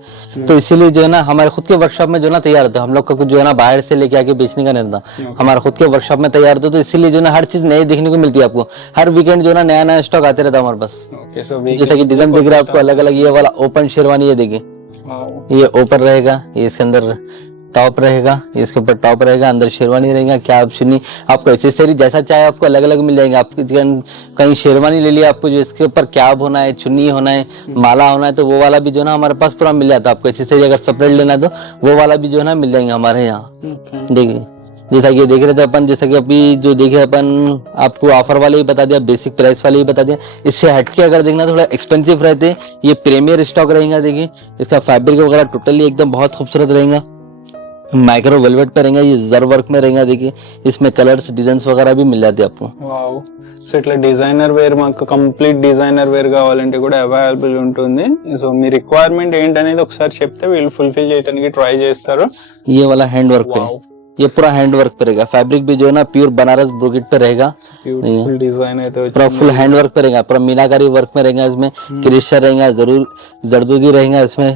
तो इसीलिए जो है ना हमारे खुद के वर्कशॉप में जो है ना तैयार होता है। हम लोग का कुछ जो है ना बाहर से लेके आके बेचने का नहीं रहता, हमारा खुद के वर्कशॉप में तैयार होता है, तो इसीलिए जो है ना हर चीज नई देखने को मिलती है आपको। हर वीकेंड जो है ना नया नया स्टॉक आते रहता है हमारे पास। Okay, so जैसा कि डिजाइन देख रहे हैं आपको अलग अलग, ये वाला ओपन शेरवानी ये देखिए, ये ऊपर रहेगा, ये इसके अंदर टॉप रहेगा, इसके ऊपर टॉप रहेगा, अंदर शेरवानी रहेगा, क्या ऑप्शन आपको एक्सेसरी जैसा चाहे आपको अलग अलग मिल जाएंगे। आपकी कहीं शेरवानी ले लिया आपको, जो इसके ऊपर कैप होना है, चुन्नी होना है, माला होना है, तो वो वाला भी जो है ना हमारे पास पूरा मिल जाता है आपको। एक्सेसरी अगर सेपरेट लेना है तो वो वाला भी जो है ना मिल जाएंगे हमारे यहाँ। देखिए जैसा कि देख रहे थे अपन, जैसा कि अभी जो देखे अपन आपको ऑफर वाले ही बता दिया, बेसिक प्राइस वाले ही बता दिया। इससे हटके अगर देखना थोड़ा एक्सपेंसिव रहते, ये प्रीमियर स्टॉक रहेगा। देखिए इसका फैब्रिक वगैरह टोटली एकदम बहुत खूबसूरत रहेगा। माइक्रो वेलवेट पे रहेगा, ये जर वर्क में रहेगा। देखिए इसमें कलर्स डिजाइन वगैरह भी मिल जाते हैं आपको। వావ్. సో ఇట్లా డిజైనర్ వేర్ మాకు కంప్లీట్ డిజైనర్ వేర్ కావాలంటే కూడా అవైలబుల్ ఉంటుంది. సో మీ రిక్వైర్మెంట్ ఏంటనేది ఒకసారి చెప్తే వీళ్ళు ఫుల్ఫిల్ చేయడానికి ట్రై చేస్తారు. ये वाला हैंड वर्क पे, ये पूरा हैंड वर्क पे रहेगा। फैब्रिक भी जो है ना प्योर बनारस ब्रोकेट पे रहेगा। బ్యూటిఫుల్ డిజైన్ అయితే पूरा फुल हैंड वर्क पे रहेगा, पूरा मीनाकारी वर्क में रहेगा। इसमें क्रिस्टर रहेगा, जरूर जरदोजी रहेगा। इसमें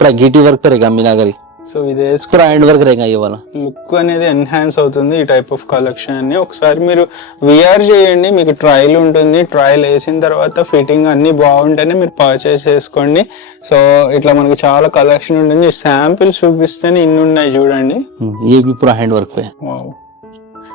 पूरा गीटी वर्क पे रहेगा मीनाकारी, సో ఇది पूरा हैंड वर्क रहेगा ये वाला। లుక్ అనేది ఎన్హాన్స్ అవుతుంది ఈ టైప్ ఆఫ్ కలెక్షన్ ని. ఒకసారి మీరు విఆర్ చేయండి, మీకు ట్రయల్ ఉంటుంది. ట్రయల్ వేసిన తర్వాత ఫిట్టింగ్ అన్ని బాగుంటేనే మీరు పర్చేస్ చేసుకోండి. సో ఇట్లా మనకి చాలా కలెక్షన్ ఉంటుంది. శాంపిల్స్ చూపిస్తేనే ఇన్ని ఉన్నాయి చూడండి. ये भी पूरा हैंड वर्क पे है। వావ్.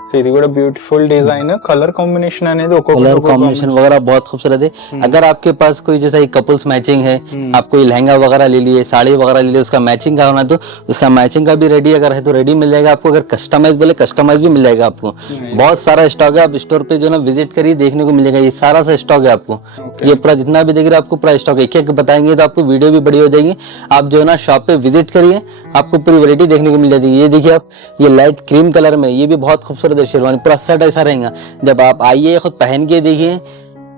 సో ఇది కూడా బ్యూటిఫుల్ డిజైన్. కలర్ కాంబినేషన్ అనేది कलर कॉम्बिनेशन वगैरह बहुत खूबसूरत है। अगर आपके पास कोई जैसा कपल्स मैचिंग है, आप कोई लहंगा वगैरह ले लिए, साड़ी वगैरह ले लिए, उसका मैचिंग का होना तो उसका मैचिंग का भी रेडी अगर है तो रेडी मिल जाएगा आपको। अगर कस्टमाइज बोले कस्टमाइज भी मिल जाएगा आपको। बहुत सारा स्टॉक है, आप स्टोर पे जो ना विजिट करिए, देखने को मिलेगा। ये सारा सा स्टॉक है आपको। ये पूरा जितना भी देख रहे आपको पूरा स्टॉक एक एक बताएंगे तो आपको वीडियो भी बड़ी हो जाएगी। आप जो है ना शॉप पे विजिट करिए, आपको पूरी वैरायटी देखने को मिल जाएगी। ये देखिए आप, ये लाइट क्रीम कलर में, ये भी बहुत खूबसूरत है शेरवानी। पूरा सेट ऐसा रहेगा, जब आप आइए खुद पहन के देखिए,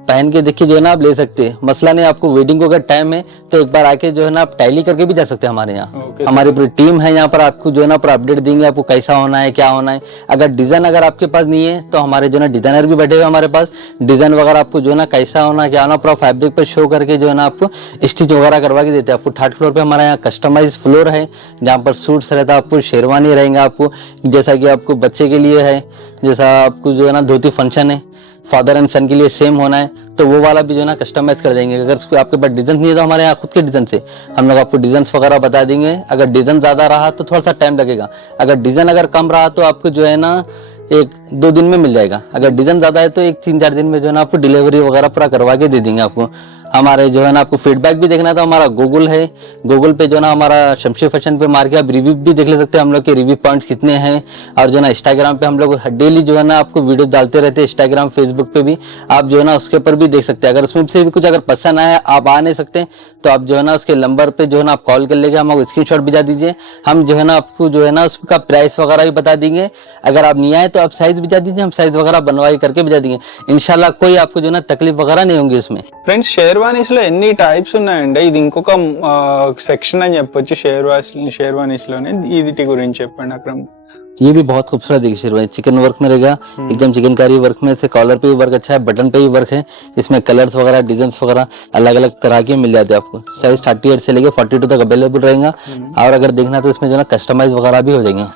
पहन के देखिए जो है ना आप ले सकते हैं। मसला नहीं, आपको वेडिंग को अगर टाइम है तो एक बार आके जो है ना आप टैली करके भी जा सकते हैं हमारे यहाँ। हमारी पूरी टीम है यहाँ पर, आपको जो है ना पूरा अपडेट देंगे, आपको कैसा होना है क्या होना है। अगर डिजाइन अगर आपके पास नहीं है तो हमारे जो है ना डिजाइनर भी बैठे हुए हमारे पास। डिजाइन वगैरह आपको जो है ना कैसा होना क्या होना पूरा फैब्रिक पे शो करके जो है ना आपको स्टिच वगैरह करवा के देते हैं। आपको थर्ड फ्लोर पे हमारे यहाँ कस्टमाइज फ्लोर है जहाँ पर सूट्स रहता है, आपको शेरवानी रहेंगे, आपको जैसा कि आपको बच्चे के लिए है, जैसा आपको जो है ना धोती फंक्शन है, फादर एंड सन के लिए सेम होना है तो वो वाला भी जो है ना कस्टमाइज कर देंगे। अगर आपके पास डिजाइन नहीं है तो हमारे यहाँ खुद के डिजाइन से हम लोग आपको डिजाइन वगैरह बता देंगे। अगर डिजाइन ज्यादा रहा तो थोड़ा सा टाइम लगेगा, अगर डिजाइन अगर कम रहा तो आपको जो है ना 1-2 दिन में मिल जाएगा। अगर डिजाइन ज्यादा है तो 1-3-4 दिन में जो है ना आपको डिलीवरी वगैरह पूरा करवा के दे देंगे आपको। हमारे जो है ना आपको फीडबैक भी देखना है तो हमारा गूगल है, गूगल पे जो है ना हमारा शमशी फैशन पे मार के आप रिव्यू भी देख ले सकते हैं, हम लोग के रिव्यू पॉइंट्स कितने हैं। और जो है ना इंस्टाग्राम पे हम लोग डेली जो है ना आपको वीडियो डालते रहते हैं, इंस्टाग्राम फेसबुक पे भी आप जो है ना उसके ऊपर भी देख सकते हैं। अगर उसमें से भी कुछ अगर पसंद आया, आप आ नहीं सकते तो आप जो है ना उसके नंबर पे जो है ना आप कॉल कर लेंगे, हम आपको स्क्रीनशॉट भिजा दीजिए। हम जो है ना आपको जो है ना उसका प्राइस वगैरह भी बता देंगे। अगर आप नहीं आए तो आप साइज भिजा दीजिए, हम साइज वगैरह बनवाई करके भिजा देंगे। इंशाल्लाह कोई आपको जो है ना तकलीफ वगैरह नहीं होंगी इसमें। ఫ్రెండ్స్ షేర్వానీస్ లో ఎన్ని టైప్స్ ఉన్నాయండి, ఇది ఇంకొక సెక్షన్ అని చెప్పొచ్చు షేర్వానీస్ లోనే. ఇది గురించి చెప్పండి అక్రమ్. ये भी बहुत खूबसूरत देखिए शेरवानी, चिकन वर्क में रहेगा, एकदम चिकनकारी वर्क में से कॉलर पे भी वर्क अच्छा है, बटन पे भी वर्क है। इसमें कलर्स वगैरह डिजाइन वगैरह अलग अलग तरह के मिल जाते हैं आपको। साइज 38 से लेके 42 तक अवेलेबल रहेगा। और अगर देखना तो इसमें जो है ना कस्टमाइज वगैरह भी हो जाएंगे।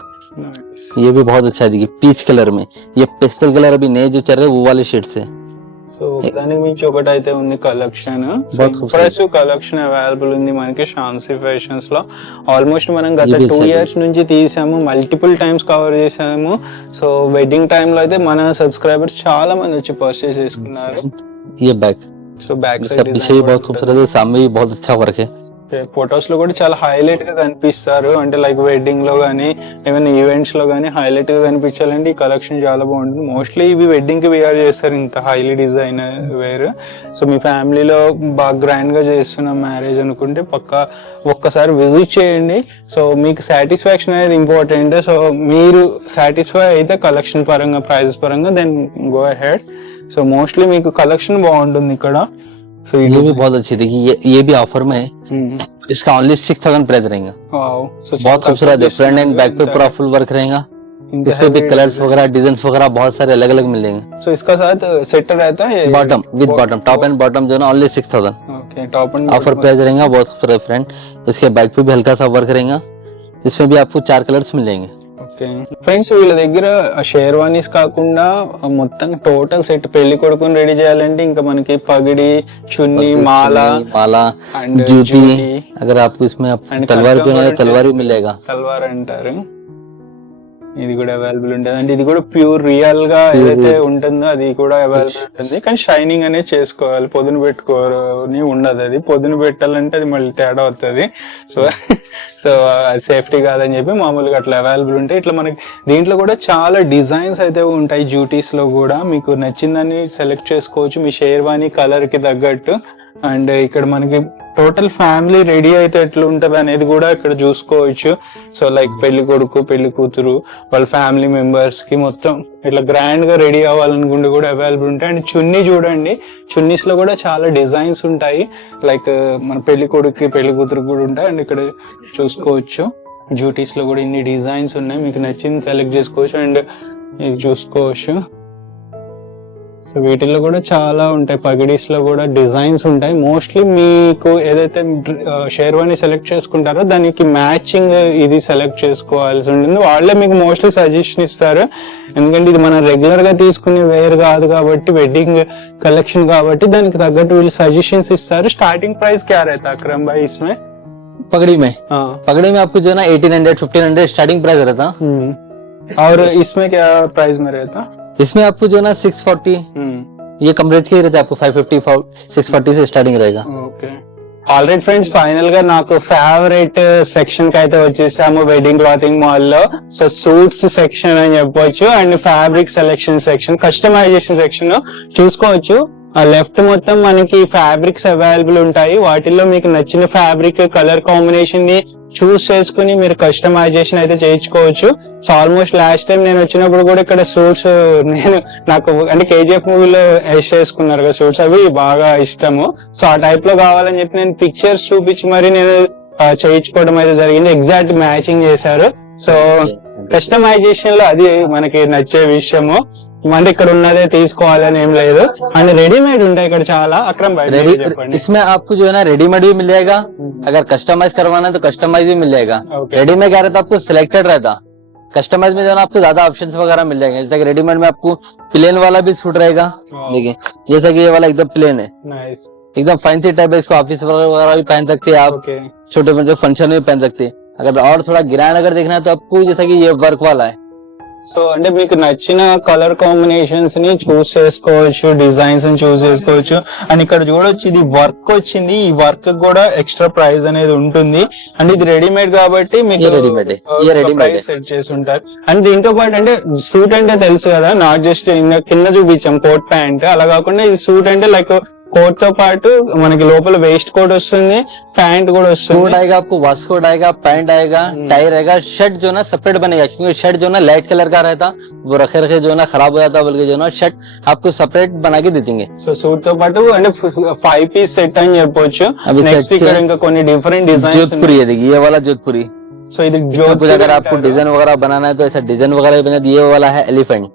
ये भी बहुत अच्छा है देखिए, पीच कलर में, ये पेस्टल कलर अभी नए जो चल रहे हैं वो वाले शेड से। సో దానికి మించి ఒకటి అయితే ఉంది కలెక్షన్, ఇంప్రెసివ్ కలెక్షన్ అవైలబుల్ ఉంది మనకి షామ్సీ ఫ్యాషన్స్ లో. ఆల్మోస్ట్ మనం గత 2 years నుంచి తీసాము, మల్టిపుల్ టైమ్స్ కవర్ చేసాము. సో వెడ్డింగ్ టైమ్ లో అయితే మన సబ్స్క్రైబర్స్ చాలా మంది వచ్చి పర్చేస్ చేసుకున్నారు. ये बैक, సో బ్యాక్ इसका సైడ్ पीछे भी बहुत खूबसूरत है, सामने भी बहुत अच्छा वर्क है। ఫొటోస్ లో కూడా చాలా హైలైట్ గా కనిపిస్తారు. అంటే లైక్ వెడ్డింగ్ లో గానీ ఏమైనా ఈవెంట్స్ లో గానీ హైలైట్ గా కనిపించాలంటే ఈ కలెక్షన్ చాలా బాగుంటుంది. మోస్ట్లీ ఇవి వెడ్డింగ్ కి వేర్ చేస్తారు, ఇంత హైలీ డిజైన్ వేర్. సో మీ ఫ్యామిలీలో బాగా గ్రాండ్ గా చేస్తున్న మ్యారేజ్ అనుకుంటే పక్కా ఒక్కసారి విజిట్ చేయండి. సో మీకు సాటిస్ఫాక్షన్ అనేది ఇంపార్టెంట్. సో మీరు సాటిస్ఫై అయితే కలెక్షన్ పరంగా ప్రైస్ పరంగా then go ahead. So mostly మీకు కలెక్షన్ బాగుంటుంది ఇక్కడ. సో ये भी बहुत अच्छी देखिए, ये भी ऑफर में है, इसका ओनली 6000 प्राइस रहेगा। बहुत खूबसूरत है, फ्रंट एंड बैक पे पूरा फुल वर्क रहेगा। इस पे भी कलर्स वगैरह डिजाइन वगैरह बहुत सारे अलग अलग मिल जाएंगे। सो इसका साथ सेट रहता है bottom with bottom, top and bottom जो है ना only 6000। Okay, top and offer price रहेगा, बहुत खूबसूरत फ्रंट। इसके बैक पे भी हल्का सा वर्क रहेगा, इसमें भी आपको 4 कलर्स मिल जाएंगे। ఫ్రెండ్స్ వీళ్ళ దగ్గర షేర్వానీస్ కాకుండా మొత్తం టోటల్ సెట్, పెళ్లి కొడుకుని రెడీ చేయాలంటే ఇంకా మనకి పగిడి, చున్నీ, మాला అండ్ జూती, अगर आपको इसमें तलवार भी है तलवार भी मिलेगा। తల్వార్ అంటారు, ఇది కూడా అవైలబుల్ ఉంటుంది. అంటే ఇది కూడా ప్యూర్ రియల్ గా ఏదైతే ఉంటుందో అది కూడా అవైలబుల్ ఉంటుంది. కానీ షైనింగ్ అనేది చేసుకోవాలి, పొద్దున పెట్టుకోని ఉండదు. అది పొద్దున పెట్టాలంటే అది మళ్ళీ తేడా అవుతుంది. సో సో సేఫ్టీ కాదని చెప్పి మామూలుగా అట్లా అవైలబుల్ ఉంటాయి. ఇట్లా మనకి దీంట్లో కూడా చాలా డిజైన్స్ అయితే ఉంటాయి. డ్యూటీస్ లో కూడా మీకు నచ్చిందని సెలెక్ట్ చేసుకోవచ్చు మీ షేర్వానీ కలర్ కి తగ్గట్టు. అండ్ ఇక్కడ మనకి టోటల్ ఫ్యామిలీ రెడీ అయితే ఎట్లా ఉంటది అనేది కూడా ఇక్కడ చూసుకోవచ్చు. సో లైక్ పెళ్లి కొడుకు పెళ్లి కూతురు వాళ్ళ ఫ్యామిలీ మెంబర్స్ కి మొత్తం ఇట్లా గ్రాండ్ గా రెడీ అవ్వాలనుకుంటే కూడా అవైలబుల్ ఉంటాయి. అండ్ చున్నీ చూడండి, చున్నీస్ లో కూడా చాలా డిజైన్స్ ఉంటాయి. లైక్ మన పెళ్లి కొడుకు పెళ్లి కూతురు కూడా ఉంటాయి. అండ్ ఇక్కడ చూసుకోవచ్చు డ్యూటీస్ లో కూడా ఇన్ని డిజైన్స్ ఉన్నాయి, మీకు నచ్చింది సెలెక్ట్ చేసుకోవచ్చు. అండ్ ఇది చూసుకోవచ్చు. సో వీటిల్లో కూడా చాలా ఉంటాయి, పగిడీస్ లో కూడా డిజైన్స్ ఉంటాయి. మోస్ట్లీ మీకు ఏదైతే షేర్వాణి సెలెక్ట్ చేసుకుంటారో దానికి మ్యాచింగ్ ఇది సెలెక్ట్ చేసుకోవాల్సి ఉంటుంది. వాళ్ళే మీకు మోస్ట్లీ సజెషన్ ఇస్తారు, ఎందుకంటే ఇది మనం రెగ్యులర్ గా తీసుకునే వేర్ కాదు కాబట్టి, వెడ్డింగ్ కలెక్షన్ కాబట్టి దానికి తగ్గట్టు వీళ్ళు సజెషన్స్ ఇస్తారు. స్టార్టింగ్ ప్రైస్ क्या रहता है अकरम भाई इसमें? पगड़ी में हाँ, पगड़ी में आपको जो है ना 1800 1500 स्टार्टिंग प्राइस रहता। और इसमें क्या प्राइस में रहता? इसमें आपको जो है ना 640 ये कम रेंज के ही रहता है, आपको 550 640 से स्टार्टिंग रहेगा। ఓకే ఆల్రెడీ ఫ్రెండ్స్ ఫైనల్ గా నాకు ఫేవరెట్ సెక్షన్ కి అయితే వచ్చేసాము వెడ్డింగ్ క్లాతింగ్ మాల్ లో. సో సూట్స్ సెక్షన్ అని చెప్పొచ్చు and fabric selection section, customisation section చూసుకోవచ్చు. ఆ లెఫ్ట్ మొత్తం మనకి ఫ్యాబ్రిక్స్ అవైలబుల్ ఉంటాయి. వాటిల్లో మీకు నచ్చిన ఫ్యాబ్రిక్ కలర్ కాంబినేషన్ ని చూస్ చేసుకుని మీరు కస్టమైజేషన్ అయితే చేయించుకోవచ్చు. సో ఆల్మోస్ట్ లాస్ట్ టైం నేను వచ్చినప్పుడు కూడా ఇక్కడ సూట్స్ నాకు అంటే KGF మూవీలో యష్ చేసుకున్నారు కదా సూట్స్, అవి బాగా ఇష్టము. సో ఆ టైప్ లో కావాలని చెప్పి నేను పిక్చర్స్ చూపించి మరి నేను చేయించుకోవడం అయితే జరిగింది. ఎగ్జాక్ట్ మ్యాచింగ్ చేశారు. సో కస్టమైజేషన్ లో అది మనకి నచ్చే విషయము. అంటే ఇక్కడ ఉన్నదే తీసుకోవాలని ఏం లేదు. అండ్ రెడీమేడ్ ఉంటాయి ఇక్కడ చాలా. అక్రమ్ భాయ్ చెప్పండి. इसमें आपको जो है ना रेडीमेड भी मिल जाएगा, अगर कस्टमाइज करवाना है तो कस्टमाइज भी मिल जाएगा। Okay. रेडीमेड क्या रहता है आपको सिलेक्टेड रहता, कस्टमाइज में जो है ना आपको ज्यादा ऑप्शंस वगैरह मिल जाएंगे। जैसे कि रेडीमेड में आपको प्लेन वाला भी सूट रहेगा, Wow. देखिए जैसा कि ये वाला एकदम प्लेन है, Nice. एकदम फैंसी टाइप है, इसको ऑफिस वगैरह भी पहन सकते हैं आप, Okay. छोटे मोटे फंक्शन में पहन सकते हैं। अगर और थोड़ा ग्रैंड अगर देखना है तो आपको जैसा कि ये वर्क वाला है, సో అంటే మీకు నచ్చిన కలర్ కాంబినేషన్స్ ని చూస్ చేసుకోవచ్చు, డిజైన్స్ ని చూస్ చేసుకోవచ్చు. అండ్ ఇక్కడ చూడొచ్చు ఇది వర్క్ వచ్చింది, ఈ వర్క్ కూడా ఎక్స్ట్రా ప్రైస్ అనేది ఉంటుంది. అండ్ ఇది రెడీమేడ్ కాబట్టి మీకు ये रेडीमेड है, ये रेडीमेड है। ప్రైస్ సెట్ చేసి ఉంటారు. అండ్ దీంతో పాటు అంటే సూట్ అంటే తెలుసు కదా, నాట్ జస్ట్ కింద చూపించాం కోట్ ప్యాంట్, అలా కాకుండా ఇది సూట్ అంటే లైక్ కోట్ తో పాటు మనకి లోపల వేస్ట్ కోట్ వస్తుంది, ప్యాంట్ కూడా सूट వస్తుంది. आएगा आपको, वास्कोट आएगा, पैंट आएगा, टाई रहेगा, शर्ट जो ना सेपरेट बनेगा, क्योंकि शर्ट जो ना लाइट कलर का रहता वो रखे रखे जो ना खराब हो जाता, बल्कि जो ना शर्ट आपको सेपरेट बना के दे देंगे। సో సూట్ తో పాటు అంటే 5 పీస్ సెట్ అని చెప్పొచ్చు. अभी నెక్స్ట్ set ఇక్కడ के ఇంకా కొన్ని డిఫరెంట్ డిజైన్స్ जोधपुरी है, देखिए ये वाला जोधपुरी। సో ఇది कुछ జోధ్పూర్ अगर आपको डिजाइन वगैरह बनाना है तो ऐसा डिजाइन वगैरह भी बना, ये वाला है एलिफेंट।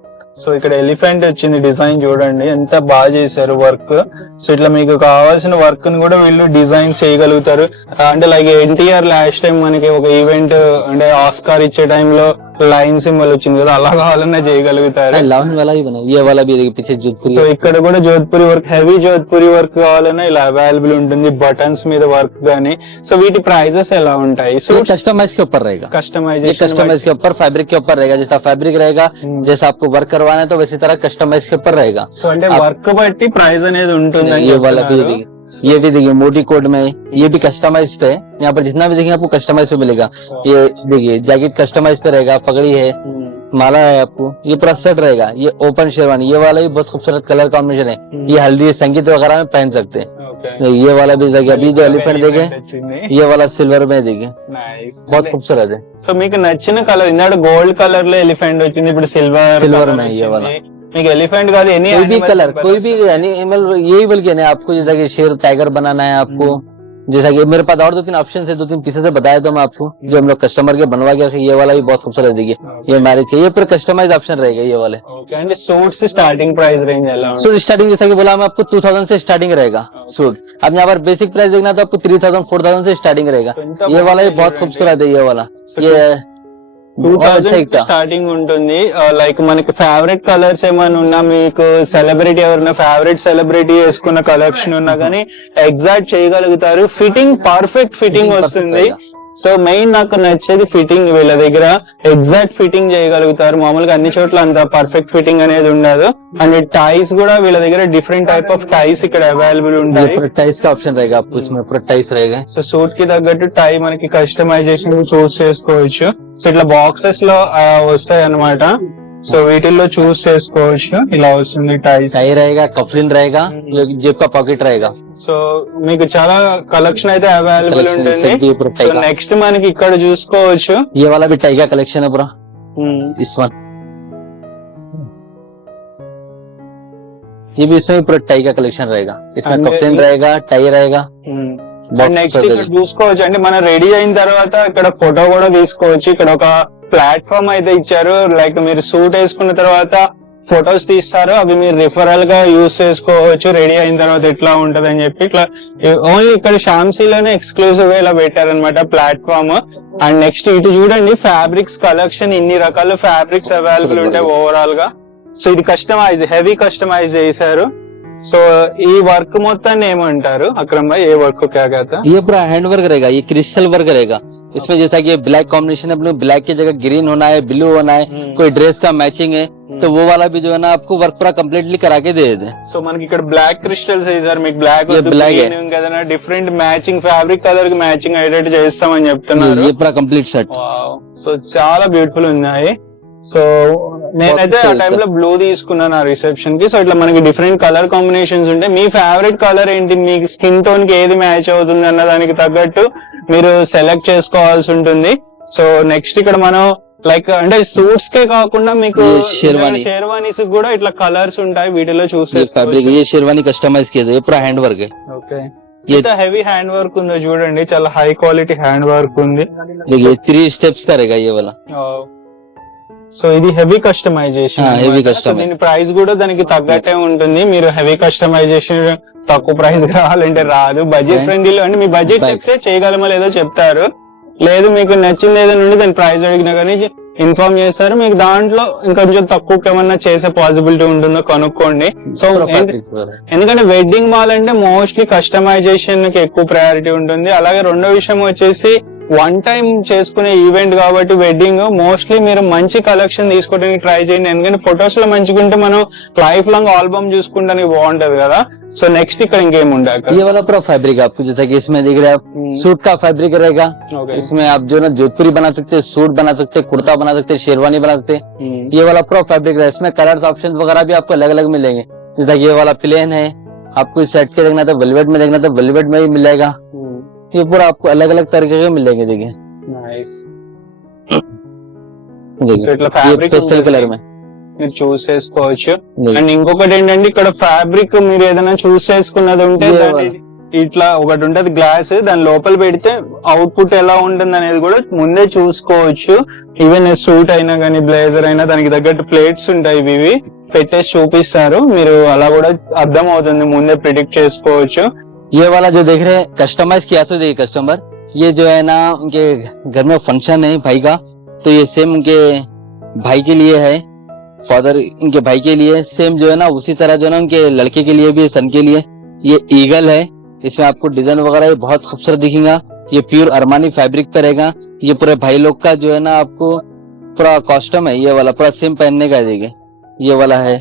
సో ఇక్కడ ఎలిఫెంట్ వచ్చింది డిజైన్ చూడండి ఎంత బాగా చేశారు వర్క్. సో ఇట్లా మీకు కావాల్సిన వర్క్ ని కూడా వీళ్ళు డిజైన్ చేయగలుగుతారు. అంటే లైక్ ఎన్టీఆర్ లాస్ట్ టైం మనకి ఒక ఈవెంట్ అంటే ఆస్కార్ ఇచ్చే టైంలో లైన్ సింబల్ వచ్చింది కదా, అలా కావాలన్నా చేయగలుగుతారు. लाउन वाला भी बना, ये वाला भी देखिए पीछे जोधपुरी సో ఇక్కడ కూడా Jodhpuri work, heavy Jodhpuri work కావాలన్నా ఇలా అవైలబుల్ ఉంటుంది, బటన్స్ మీద వర్క్ గానీ. సో వీటి ప్రైజెస్ ఎలా ఉంటాయి? సో कस्टमाइज के ऊपर रहेगा, ये కస్టమైజేషన్ कस्टमाइज के ऊपर फैब्रिक के ऊपर रहेगा, जैसा फैब्रिक रहेगा जैसा आपको वर्क करवाना है तो वैसी तरह कस्टमाइज के ऊपर रहेगा। సో అంటే వర్క్ బట్టి ప్రైస్ అనేది ఉంటుంది. ये वाला भी देखिए, ये भी देखिए मोटी कोट में, ये भी कस्टमाइज पे है। यहाँ पर जितना भी देखिए आपको कस्टमाइज पे मिलेगा। ये देखिए जैकेट कस्टमाइज पे रहेगा, पगड़ी है, माला है आपको, ये पूरा सेट रहेगा। ये ओपन शेरवानी, ये वाला भी बहुत खूबसूरत कलर कॉम्बिनेशन है, ये हल्दी संगीत वगैरह में पहन सकते हैं। ये वाला भी देखिए, अभी जो एलिफेंट देखे ये वाला सिल्वर में देखिए बहुत खूबसूरत है। సో మీకు నచ్చిన కలర్ ఇందాక గోల్డ్ కలర్ లో ఎలిఫెంట్ వచ్చింది, ఇప్పుడు సిల్వర్ Silver में ये वाला। మీకు ఎలిఫెంట్ కాదు ఎనీ कोई भी कलर, कोई भी एनिमल, यही बल्कि नहीं आपको जैसा कि शेर टाइगर बनाना है आपको, जैसा कि मेरे पास और 2-3 ऑप्शन है, 2-3 पीसेस बताया तो मैं आपको जो हम लोग कस्टमर के बनवा के रखे। ये वाला भी बहुत खूबसूरत देखिए, ये मैरिज के, ये पूरा कस्टमाइज ऑप्शन रहेगा ये वाले। ఓకే అండి. సూట్స్ స్టార్టింగ్ ప్రైస్ రేంజ్ ఎలా ఉంటుంది? सूट स्टार्टिंग जैसा कि बोला मैं आपको 2000 से स्टार्टिंग रहेगा सूट। अब यहाँ पर बेसिक प्राइस देखना तो आपको 3000-4000 से स्टार्टिंग रहेगा। ये वाला भी बहुत खूबसूरत है, ये वाला ये 2000 స్టార్టింగ్ ఉంటుంది. లైక్ మనకి ఫేవరెట్ కలర్స్ ఏమైనా ఉన్నా, మీకు సెలబ్రిటీ ఎవరైనా ఫేవరెట్ సెలబ్రిటీ వేసుకున్న కలెక్షన్ ఉన్నా కానీ ఎగ్జాక్ట్ చేయగలుగుతారు. ఫిట్టింగ్ పర్ఫెక్ట్ ఫిట్టింగ్ వస్తుంది. సో మెయిన్ నాకు నచ్చేది ఫిట్టింగ్, వీళ్ళ దగ్గర ఎగ్జాక్ట్ ఫిట్టింగ్ చేయగలుగుతారు. మామూలుగా అన్ని చోట్ల అంత పర్ఫెక్ట్ ఫిట్టింగ్ అనేది ఉండదు. అండ్ టైస్ కూడా వీళ్ళ దగ్గర డిఫరెంట్ టైప్ ఆఫ్ టైస్ ఇక్కడ అవైలబుల్ ఉంటాయి. टाइस का ऑप्शन रहेगा आपको, इसमें पूरा टाइस रहेगा। సో సూట్ కి తగ్గట్టు టై మనకి కస్టమైజేషన్ చూస్ చేసుకోవచ్చు. సో ఇట్లా బాక్సెస్ లో వస్తాయి అన్నమాట. సో వీటిల్లో చూస్ చేసుకోవచ్చు. ఇలా వస్తుంది టైస్. टाई रहेगा, कफलिन रहेगा, जेब का पॉकेट रहेगा. సో మీకు చాలా కలెక్షన్ అయితే అవైలబుల్ Collection ఉంటుంది. सब भी पूरा సో टाई का. నెక్స్ట్ మనకి ఇక్కడ చూసుకోవచ్చు. ये वाला भी टाई का कलेक्शन है पूरा. इस वन ये भी इसमें भी पूरा टाई का कलेक्शन रहेगा. इसमें अंदर कफलिन ये- रहेगा, टाई रहेगा. बहुत నెక్స్ట్ खूबसूरत ఇక్కడ है. చూసుకోవచ్చు అంటే మనం రెడీ అయిన తర్వాత ఇక్కడ ఫోటో కూడా తీసుకోవచ్చు. ఇక్కడ ఒక ప్లాట్ఫామ్ అయితే ఇచ్చారు. లైక్ మీరు సూట్ వేసుకున్న తర్వాత ఫొటోస్ తీస్తారు, అవి మీరు రిఫరల్ గా యూస్ చేసుకోవచ్చు రెడీ అయిన తర్వాత ఎట్లా ఉంటది అని చెప్పి. ఇట్లా ఓన్లీ ఇక్కడ షామ్సీలోనే ఎక్స్క్లూజివ్ గా ఇలా పెట్టారనమాట ప్లాట్ఫామ్. అండ్ నెక్స్ట్ ఇటు చూడండి ఫ్యాబ్రిక్స్ కలెక్షన్, ఇన్ని రకాల ఫ్యాబ్రిక్స్ అవైలబుల్ ఉంటాయి ఓవరాల్ గా. సో ఇది కస్టమైజ్, హెవీ కస్టమైజ్ చేశారు. సో ఈ వర్క్ మొత్తాన్ని ఏమంటారు అక్రమ్ భాయ్? ఏ వర్క్ క్యా कहता है? ये पूरा हैंड वर्क रहेगा, ये क्रिस्टल वर्क रहेगा. इसमें जैसा कि ये ब्लैक कॉम्बिनेशन है, अपने ब्लैक की जगह ग्रीन होना है, ब्लू होना है, कोई ड्रेस का मैचिंग है, तो वो वाला भी जो है ना आपको वर्क पूरा कम्प्लीटली करा के दे देते हैं. సో మనకి ఇక్కడ బ్లాక్ క్రిస్టల్స్ వేసారు. మీకు బ్లాక్ ये black है. ఏదైనా డిఫరెంట్ మ్యాచింగ్ ఫ్యాబ్రిక్ కలర్ కి మ్యాచింగ్ అయ్యేటట్టు చేస్తామని చెప్తున్నారు. ये पूरा कंप्लीट सेट. సో చాలా బ్యూటిఫుల్ ఉన్నాయి. సో నేనైతే ఆ టైమ్ లో బ్లూ తీసుకున్నాను ఆ రిసెప్షన్ కి. సో ఇట్లా మనకి డిఫరెంట్ కలర్ కాంబినేషన్స్ ఉంటాయి. మీ ఫేవరెట్ కలర్ ఏంటి, మీ స్కిన్ టోన్ కి ఏది మ్యాచ్ అవుతుంది అన్న దానికి తగ్గట్టు మీరు సెలెక్ట్ చేసుకోవాల్సి ఉంటుంది. సో నెక్స్ట్ ఇక్కడ మనం లైక్ అంటే సూట్స్ కే కాకుండా మీకు शेरवानी. షేర్వానీస్ కూడా ఇట్లా కలర్స్ ఉంటాయి. వీటిలో ये చూసే फैब्रिक, ये शेरवानी कस्टमाइज किया था, ये पूरा हैंड वर्क है. ఓకే, ये ఎంత హెవీ హ్యాండ్ వర్క్ ఉందో చూడండి. చాలా హై క్వాలిటీ హ్యాండ్ వర్క్ ఉంది. देखिए 3 स्टेप्स का रहेगा ये वाला. సో ఇది హెవీ కస్టమైజేషన్. heavy custom. దీని ప్రైస్ కూడా దానికి తగ్గట్టే ఉంటుంది. మీరు హెవీ కస్టమైజేషన్ తక్కువ ప్రైస్ రావాలంటే రాదు. బడ్జెట్ ఫ్రెండ్లీలో అంటే మీ బడ్జెట్ చెప్తే చేయగలమో లేదో చెప్తారు. లేదు మీకు నచ్చింది ఏదైనా ఉండి దాని ప్రైస్ అడిగినా కానీ ఇన్ఫార్మ్ చేస్తారు. మీకు దాంట్లో ఇంకొంచెం తక్కువ ఏమన్నా చేసే పాసిబిలిటీ ఉంటుందో కనుక్కోండి. సో पूरा fabric वाला. ఎందుకంటే వెడ్డింగ్ మాల్ అంటే మోస్ట్లీ కస్టమైజేషన్ కి ఎక్కువ ప్రయారిటీ ఉంటుంది. అలాగే రెండో విషయం వచ్చేసి వన్ టైం చేసుకునే ఈవెంట్ కాబట్టి వెడ్డింగ్ మోస్ట్లీ మీరు మంచి కలెక్షన్ తీసుకోవడానికి ట్రై చేయండి. ఎందుకంటే ఫొటోస్ లో మంచిగుంటే మనం లైఫ్ లాంగ్ ఆల్బమ్ చూసుకుంటానికి బాగుంటది కదా. సో నెక్స్ట్ ఇక్కడ ఇంకేం ఉండాక ये वाला पूरा फैब्रिक आपको जैसा कि इसमें दिख रहा है, सूट का फैब्रिक रहेगा. इसमें आप जो ना जोधपुरी बना सकते हैं, सूट बना सकते हैं, कुर्ता बना सकते हैं, शेरवानी बना सकते हैं. ये वाला पूरा फैब्रिक है. इसमें कलर्स ऑप्शन वगैरह भी आपको अलग अलग मिलेंगे. जैसा कि ये वाला प्लेन है, आपको इस सेट के देखना था वेलवेट में, देखना था वेलवेट में ही मिलेगा. ये पूरा आपको अलग अलग तरीके के मिलेंगे. देखिए నైస్. देखिए, సో ఇట్లా ये ఫ్యాబ్రిక్ पेस्टल कलर में. మీరు చూస్ చేసుకోవచ్చు. देखिए, అండ్ ఇంకొకటి ఏంటంటే ఇక్కడ ఫ్యాబ్రిక్ మీరు ఏదైనా చూస్ చేసుకున్నది ఉంటే Yeah. దాన్ని ఇట్లా ఒకటి ఉంటది గ్లాస్, దాని లోపల పెడితే అవుట్పుట్ ఎలా ఉంటుంది అనేది కూడా ముందే చూసుకోవచ్చు. ఈవెన్ సూట్ అయినా కానీ బ్లేజర్ అయినా దానికి తగ్గట్టు ప్లేట్స్ ఉంటాయి. ఇవి పెట్టేసి చూపిస్తారు. మీరు అలా కూడా అర్థం అవుతుంది, ముందే ప్రిడిక్ట్ చేసుకోవచ్చు. ये वाला जो देख रहे हैं कस्टमाइज किया तो देखिए कस्टमर, ये जो है ना उनके घर में फंक्शन है भाई का, तो ये सेम उनके भाई के लिए है, फादर इनके भाई के लिए सेम जो है ना उसी तरह जो है ना उनके लड़के के लिए भी, सन के लिए ये ईगल है. इसमें आपको डिजाइन वगैरह ये बहुत खूबसूरत दिखेगा. ये प्योर अरमानी फैब्रिक पर रहेगा. ये पूरे भाई लोग का जो है ना आपको पूरा कॉस्ट्यूम है. ये वाला पूरा सेम पहनने का देखिए. ये वाला है,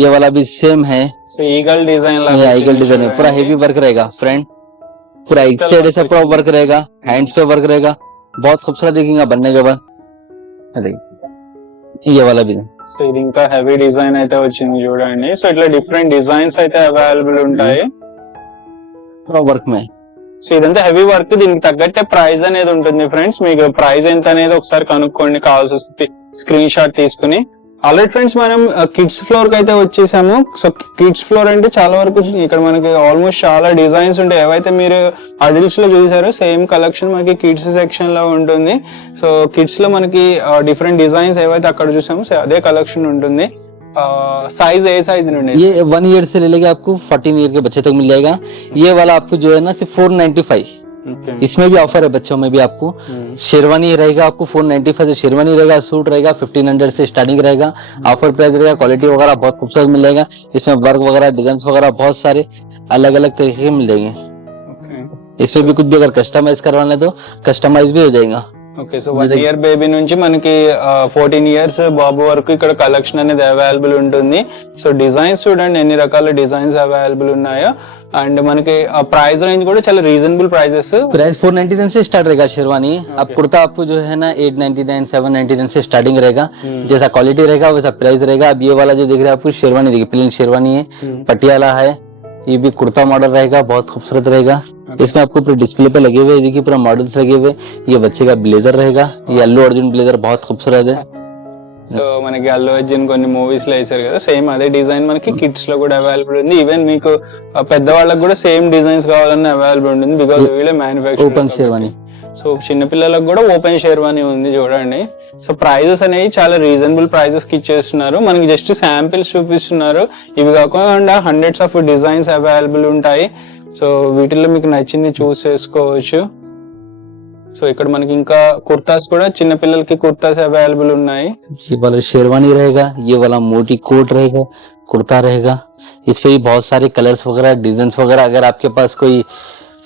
ये वाला भी सेम है. సో ఈగల్ డిజైన్ ये आइगल डिजाइन है, पूरा हेवी वर्क रहेगा फ्रेंड. पूरा एक साइड ऐसा पूरा वर्क रहेगा, हैंड्स पे वर्क रहेगा, बहुत खूबसूरत दिखेगा बनने के बाद. अरे ये वाला भी సో ఇది ఇంకా హెవీ డిజైన్ అయితే వచ్చింది చూడండి. సో ఇట్లా డిఫరెంట్ డిజైన్స్ అయితే అవైలబుల్ ఉంటాయి. पूरा वर्क में. సో ఇదంతా హెవీ వర్క్. దీనికి తగ్గట్టే ప్రైస్ అనేది ఉంటుంది ఫ్రెండ్స్. మీకు ప్రైస్ ఎంత అనేది ఒకసారి కనుక్కోండి కావాల్సి వస్తే స్క్రీన్ షాట్ తీసుకుని. ఆల్రెడీ ఫ్రెండ్స్ మనం కిడ్స్ ఫ్లోర్ కి అయితే వచ్చేసాము. సో కిడ్స్ ఫ్లోర్ అంటే చాలా వరకు ఇక్కడ మనకి ఆల్మోస్ట్ చాలా డిజైన్స్ ఉంటాయి. ఏవైతే మీరు అడల్ట్స్ లో చూసారో సేమ్ కలెక్షన్ మనకి కిడ్స్ సెక్షన్ లో ఉంటుంది. సో కిడ్స్ లో మనకి డిఫరెంట్ డిజైన్స్ ఏవైతే అక్కడ చూసామో అదే కలెక్షన్ ఉంటుంది. साइज ए साइज नहीं ये 1 ईयर से ले लेके आपको 14 ईयर के बच्चे तक मिल जाएगा। ये वाला आपको जो है ना सिर्फ 495। इसमें भी ऑफर है बच्चों में भी आपको। शेरवानी रहेगा आपको 495 से शेरवानी रहेगा, सूट रहेगा 1500 से स्टार्टिंग रहेगा। ऑफर प्राइस रहेगा, क्वालिटी वगैरह बहुत खूबसूरत मिलेगा। इसमें वर्क वगैरह डिजाइन वगैरह बहुत सारे अलग अलग तरीके के मिल जाएंगे। इसमें भी कुछ भी अगर कस्टमाइज करवाना है तो कस्टमाइज भी हो जाएगा। ఓకే సో 1 year బేబీ నుంచి మనకి 14 years బాబు వరకు ఇక్కడ కలెక్షన్ అనేది అవైలబుల్ ఉంటుంది. సో డిజైన్స్ చూడండి ఎన్ని రకాల డిజైన్స్ అవైలబుల్ ఉన్నాయో. అండ్ మనకి ప్రైస్ रेंज కూడా చాలా రీजनेबल ప్రైजेस. प्राइस 499 से स्टार्ट रहेगा शेरवानी. अब कुर्ता आपको जो है ना 899 799 से स्टार्टिंग रहेगा. जैसा क्वालिटी रहेगा वैसा प्राइस रहेगा. अब ये वाला जो देख रहे हैं आपको शेरवानी देखिए, प्लेन शेरवानी है, पटियाला है. ये भी कुर्ता मॉडल रहेगा, बहुत खूबसूरत रहेगा. इसमें आपको पूरे डिस्प्ले पे लगे हुए देखिए पूरा मॉडल्स लगे हुए. ये बच्चे का ब्लेजर रहेगा, ये अल्लू अर्जुन ब्लेजर बहुत खूबसूरत है. సో మనకి అల్లు అర్జున్ కొన్ని మూవీస్ లో వేసారు కదా, సేమ్ అదే డిజైన్ మనకి కిడ్స్ లో కూడా అవైలబుల్ ఉంది. ఈవెన్ మీకు పెద్దవాళ్ళకి కూడా సేమ్ డిజైన్స్ కావాలన్నా అవైలబుల్ ఉంటుంది బికాస్ వీళ్ళే మ్యానుఫ్యాక్చర్. సో చిన్న పిల్లలకు కూడా ఓపెన్ షేర్వానీ ఉంది చూడండి. సో ప్రైజెస్ అనేవి చాలా రీజనబుల్ ప్రైజెస్ కి ఇచ్చేస్తున్నారు. మనకి జస్ట్ శాంపిల్స్ చూపిస్తున్నారు. ఇవి కాకుండా హండ్రెడ్స్ ఆఫ్ డిజైన్స్ అవైలబుల్ ఉంటాయి. సో వీటిల్లో మీకు నచ్చింది చూస్ చేసుకోవచ్చు. సో ఇక్కడ మనకి ఇంకా కుర్తాస్ కూడా చిన్న పిల్లలకి కుర్తాస్ అవైలబుల్ ఉన్నాయి. ये वाला शेरवानी रहेगा, ये वाला मोटी कोट रहेगा, कुर्ता रहेगा. इस पे भी बहुत सारे कलर्स वगैरह डिजाइन वगैरह. अगर आपके पास कोई